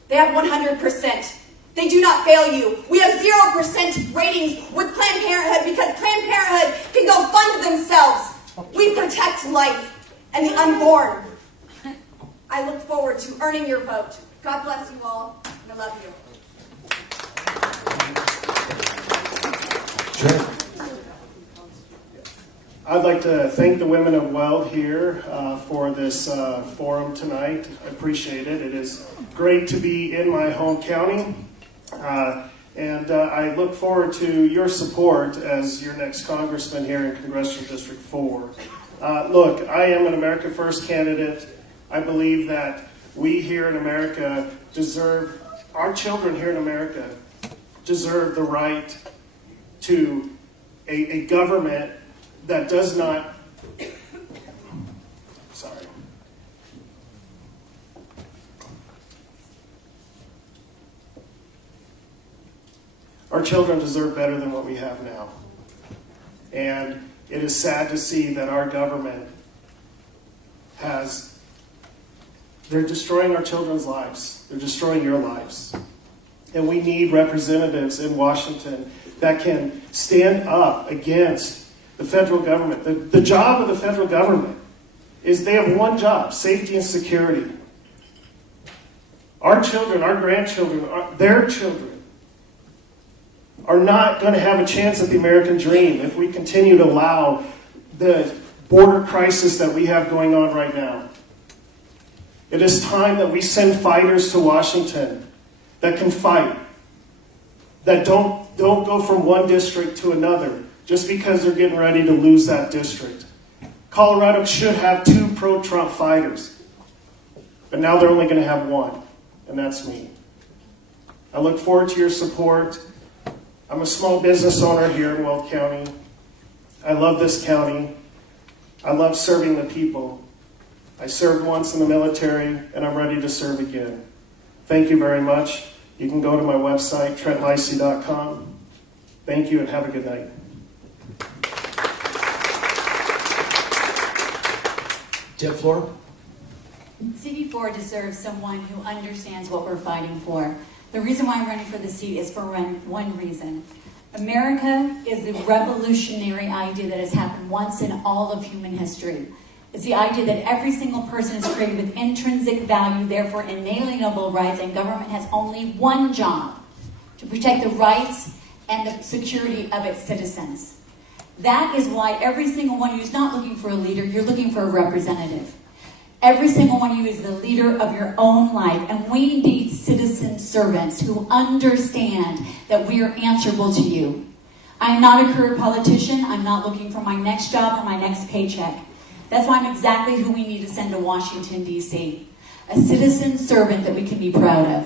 They have 100%. They do not fail you. We have 0% ratings with Planned Parenthood because Planned Parenthood can go fund themselves. We protect life and the unborn. I look forward to earning your vote. God bless you all, and I love you. Sure. I'd like to thank the women of Weld here for this forum tonight. I appreciate it. It is great to be in my home county. And I look forward to your support as your next congressman here in Congressional District 4. Look, I am an America First candidate. I believe that we here in America deserve, our children here in America deserve the right to a government that does not, sorry. Our children deserve better than what we have now. And it is sad to see that our government they're destroying our children's lives. They're destroying your lives. And we need representatives in Washington that can stand up against the federal government. The job of the federal government is they have one job: safety and security. Our children, our grandchildren, their children are not going to have a chance at the American dream if we continue to allow the border crisis that we have going on right now. It is time that we send fighters to Washington that can fight, that don't go from one district to another just because they're getting ready to lose that district. Colorado should have 2 pro-Trump fighters, but now they're only going to have 1, and that's me. I look forward to your support. I'm a small business owner here in Weld County. I love this county. I love serving the people. I served once in the military, and I'm ready to serve again. Thank you very much. You can go to my website, trentlicey.com. Thank you, and have a good night. Tip floor. CD4 deserves someone who understands what we're fighting for. The reason why I'm running for the seat is for one reason. America is the revolutionary idea that has happened once in all of human history. It's the idea that every single person is created with intrinsic value, therefore inalienable rights, and government has only one job: to protect the rights and the security of its citizens. That is why every single one of you is not looking for a leader, you're looking for a representative. Every single one of you is the leader of your own life, and we need citizen service. servants who understand that we are answerable to you. I am not a career politician. I'm not looking for my next job or my next paycheck. That's why I'm exactly who we need to send to Washington, D.C. A citizen servant that we can be proud of.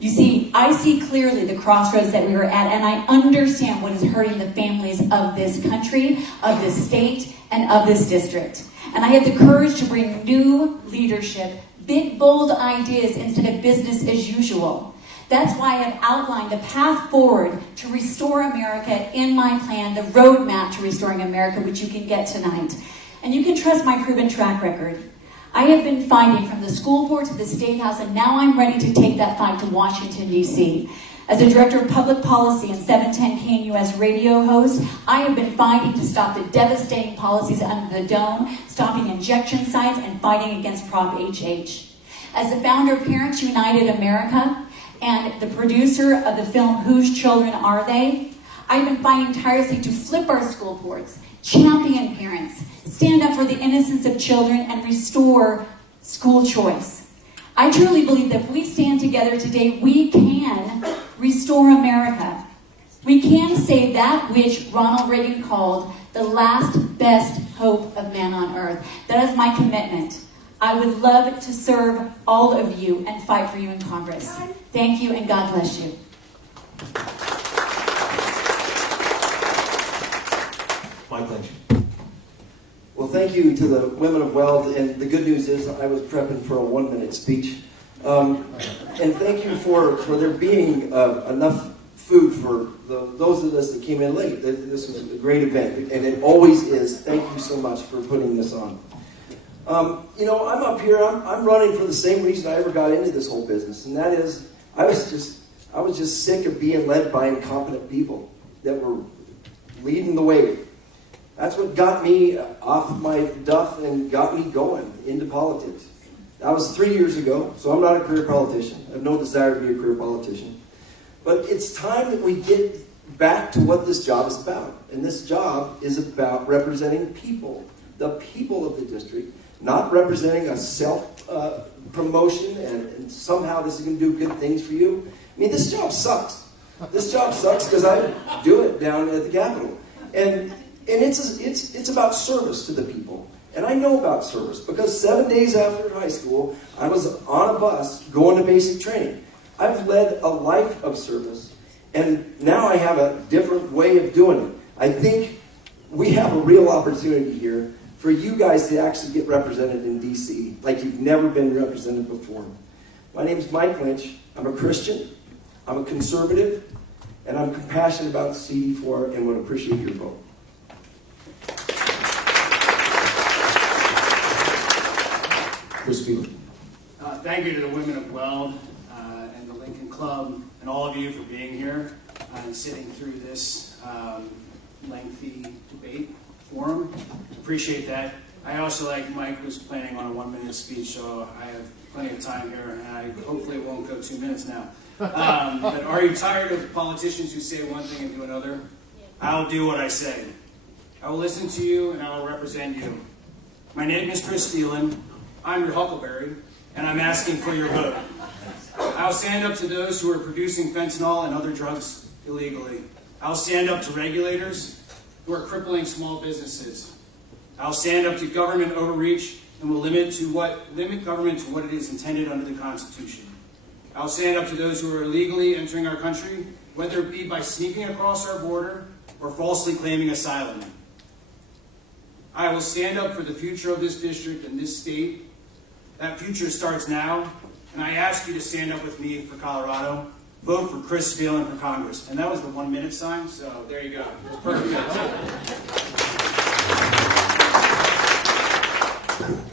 You see, I see clearly the crossroads that we are at, and I understand what is hurting the families of this country, of this state, and of this district. And I have the courage to bring new leadership, big, bold ideas instead of business as usual. That's why I've outlined a path forward to restore America in my plan, the roadmap to restoring America, which you can get tonight. And you can trust my proven track record. I have been fighting from the school board to the State House, and now I'm ready to take that fight to Washington, D.C. As a director of public policy and 710 KNUS radio host, I have been fighting to stop the devastating policies under the dome, stopping injection sites, and fighting against Prop HH. As the founder of Parents United America and the producer of the film Whose Children Are They? I've been fighting tirelessly to flip our school boards, champion parents, stand up for the innocence of children, and restore school choice. I truly believe that if we stand together today, we can restore America. We can save that which Ronald Reagan called the last best hope of man on earth. That is my commitment. I would love to serve all of you and fight for you in Congress. Thank you, and God bless you. Mike Lynch. Well, thank you to the women of Weld, and the good news is I was prepping for a 1-minute speech. And thank you for there being enough food for those of us that came in late. This was a great event, and it always is. Thank you so much for putting this on. You know, I'm up here, I'm running for the same reason I ever got into this whole business, and that is I was just sick of being led by incompetent people that were leading the way. That's what got me off my duff and got me going into politics. That was 3 years ago, so I'm not a career politician. I have no desire to be a career politician. But it's time that we get back to what this job is about. And this job is about representing people, the people of the district, not representing a self-promotion and somehow this is going to do good things for you. I mean, this job sucks. This job sucks because I do it down at the Capitol. And it's about service to the people. And I know about service because 7 days after high school, I was on a bus going to basic training. I've led a life of service, and now I have a different way of doing it. I think we have a real opportunity here for you guys to actually get represented in D.C. like you've never been represented before. My name is Mike Lynch. I'm a Christian. I'm a conservative, and I'm compassionate about CD4 and would appreciate your vote. Chris Field. Thank you to the women of Weld and the Lincoln Club and all of you for being here and sitting through this lengthy debate forum. Appreciate that. I also, like Mike, was planning on a 1-minute speech, so I have plenty of time here, and I hopefully it won't go 2 minutes now. But are you tired of politicians who say one thing and do another? I'll do what I say. I will listen to you, and I will represent you. My name is Chris Phelan. I'm your Huckleberry, and I'm asking for your vote. I'll stand up to those who are producing fentanyl and other drugs illegally. I'll stand up to regulators who are crippling small businesses. I'll stand up to government overreach and will limit government to what it is intended under the Constitution. I'll stand up to those who are illegally entering our country, whether it be by sneaking across our border or falsely claiming asylum. I will stand up for the future of this district and this state. That future starts now, and I ask you to stand up with me for Colorado. Vote for Chris Phelan for Congress. And that was the 1-minute sign, so there you go. It was perfect.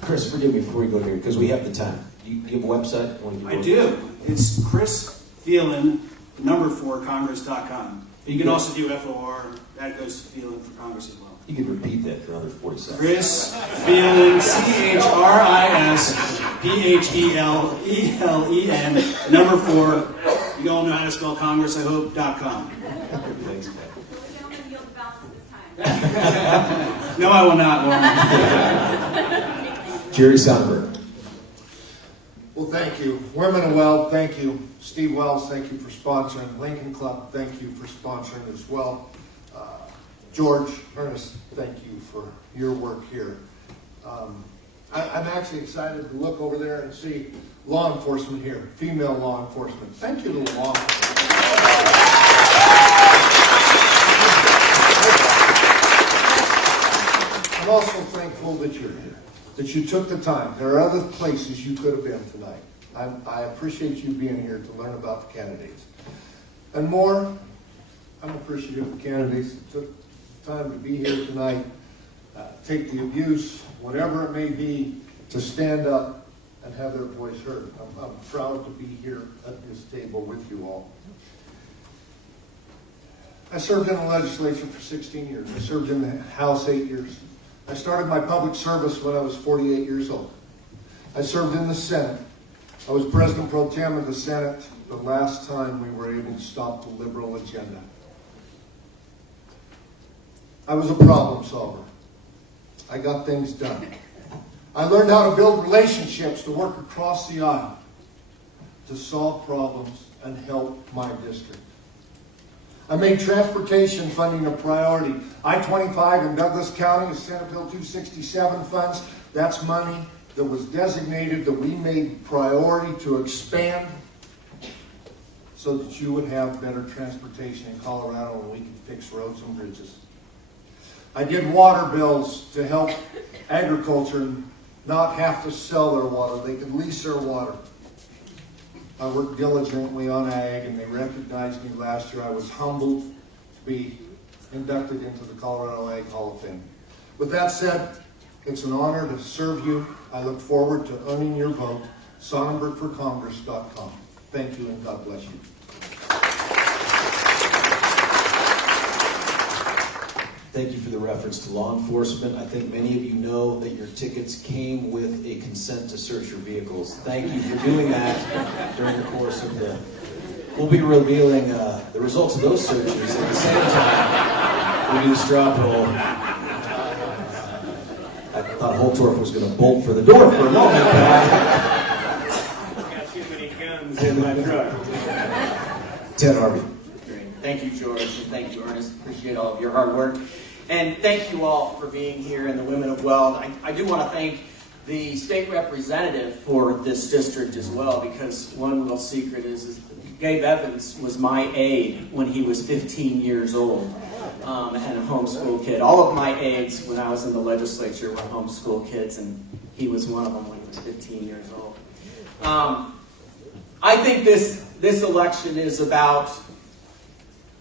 Chris, forgive me before we go here, because we have the time. Do you have a website? I do. It's Chris Phelan, 4Congress.com. You can also do FOR. That goes to Phelan for Congress as well. You can repeat that for another 40 seconds. Chris Phelan, CHRISPHELELEN, 4. You all know how to spell Congress, I hope, .com. Thanks, No, I will not, Lauren. Jerry Sonberg. Well, thank you. Women of Weld, thank you. Steve Wells, thank you for sponsoring. Lincoln Club, thank you for sponsoring as well. George, Ernest, thank you for your work here. I'm actually excited to look over there and see law enforcement here, female law enforcement. Thank you to the law enforcement. I'm also thankful that you're here, that you took the time. There are other places you could have been tonight. I appreciate you being here to learn about the candidates. And more, I'm appreciative of the candidates that took time to be here tonight, take the abuse, whatever it may be, to stand up and have their voice heard. I'm proud to be here at this table with you all. I served in the legislature for 16 years. I served in the House 8 years. I started my public service when I was 48 years old. I served in the Senate. I was President Pro Tem of the Senate the last time we were able to stop the liberal agenda. I was a problem solver. I got things done. I learned how to build relationships, to work across the aisle, to solve problems and help my district. I made transportation funding a priority. I-25 in Douglas County is Senate Bill 267 funds. That's money that was designated that we made priority to expand so that you would have better transportation in Colorado and we could fix roads and bridges. I did water bills to help agriculture not have to sell their water. They could lease their water. I worked diligently on ag, and they recognized me last year. I was humbled to be inducted into the Colorado Ag Hall of Fame. With that said, it's an honor to serve you. I look forward to earning your vote. SonnenbergForCongress.com. Thank you, and God bless you. Thank you for the reference to law enforcement. I think many of you know that your tickets came with a consent to search your vehicles. Thank you for doing that during the course of the... We'll be revealing the results of those searches at the same time we do the straw poll. I thought Holtorf was going to bolt for the door for a moment. Got too many guns in my truck. Ted Harvey. Thank you, George, and thank you, Ernest. Appreciate all of your hard work. And thank you all for being here and the women of Weld. I do want to thank the state representative for this district as well, because one little secret is Gabe Evans was my aide when he was 15 years old and a homeschool kid. All of my aides when I was in the legislature were homeschool kids, and he was one of them when he was 15 years old. I think this election is about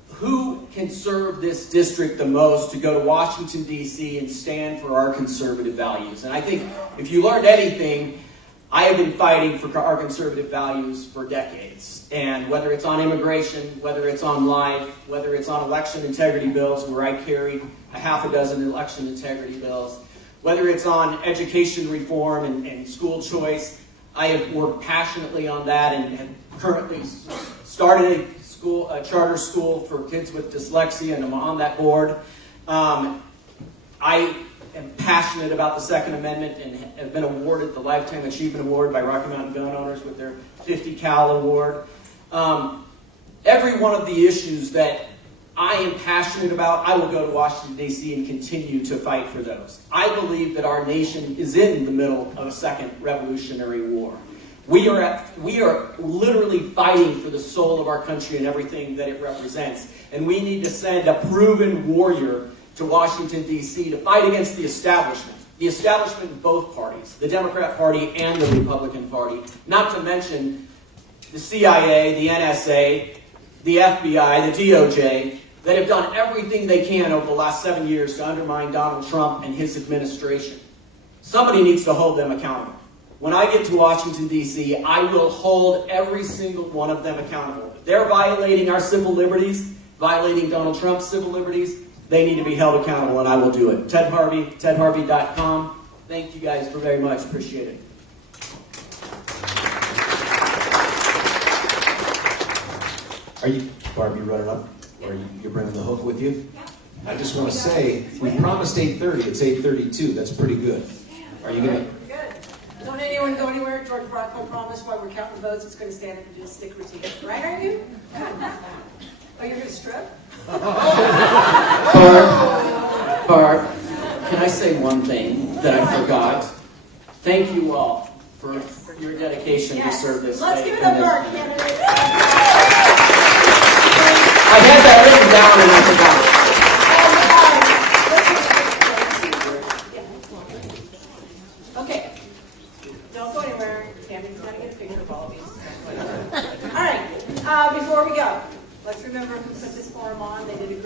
who can serve this district the most to go to Washington, D.C. and stand for our conservative values. And I think if you learned anything, I have been fighting for our conservative values for decades. And whether it's on immigration, whether it's on life, whether it's on election integrity bills, where I carried a half a dozen election integrity bills, whether it's on education reform and school choice, I have worked passionately on that and currently started a charter school for kids with dyslexia, and I'm on that board. I am passionate about the Second Amendment and have been awarded the Lifetime Achievement Award by Rocky Mountain Gun Owners with their 50 cal award. Every one of the issues that I am passionate about, I will go to Washington, D.C. and continue to fight for those. I believe that our nation is in the middle of a second Revolutionary War. We are literally fighting for the soul of our country and everything that it represents. And we need to send a proven warrior to Washington, D.C. to fight against the establishment. The establishment in both parties, the Democrat Party and the Republican Party, not to mention the CIA, the NSA, the FBI, the DOJ, that have done everything they can over the last 7 years to undermine Donald Trump and his administration. Somebody needs to hold them accountable. When I get to Washington, D.C., I will hold every single one of them accountable. If they're violating our civil liberties, violating Donald Trump's civil liberties, they need to be held accountable, and I will do it. Ted Harvey, tedharvey.com. Thank you guys very much. Appreciate it. Are you, Barb, you running up? Or you're bringing the hook with you? I just want to say, we promised 8:30. It's 8:32. That's pretty good. Are you going to... Don't anyone go anywhere. George Brocco promised while we're counting votes, it's going to stand up and do a stick routine. Right, are you? Oh, you're going to strip? Barb, can I say one thing that I forgot? Thank you all for your dedication to serve this Let's state. give it up for our candidates. I had that written down and I forgot. Okay. Don't go anywhere. Tammy's going to get a picture of all of these. All right. Before we go, let's remember who put this forum on. They did a great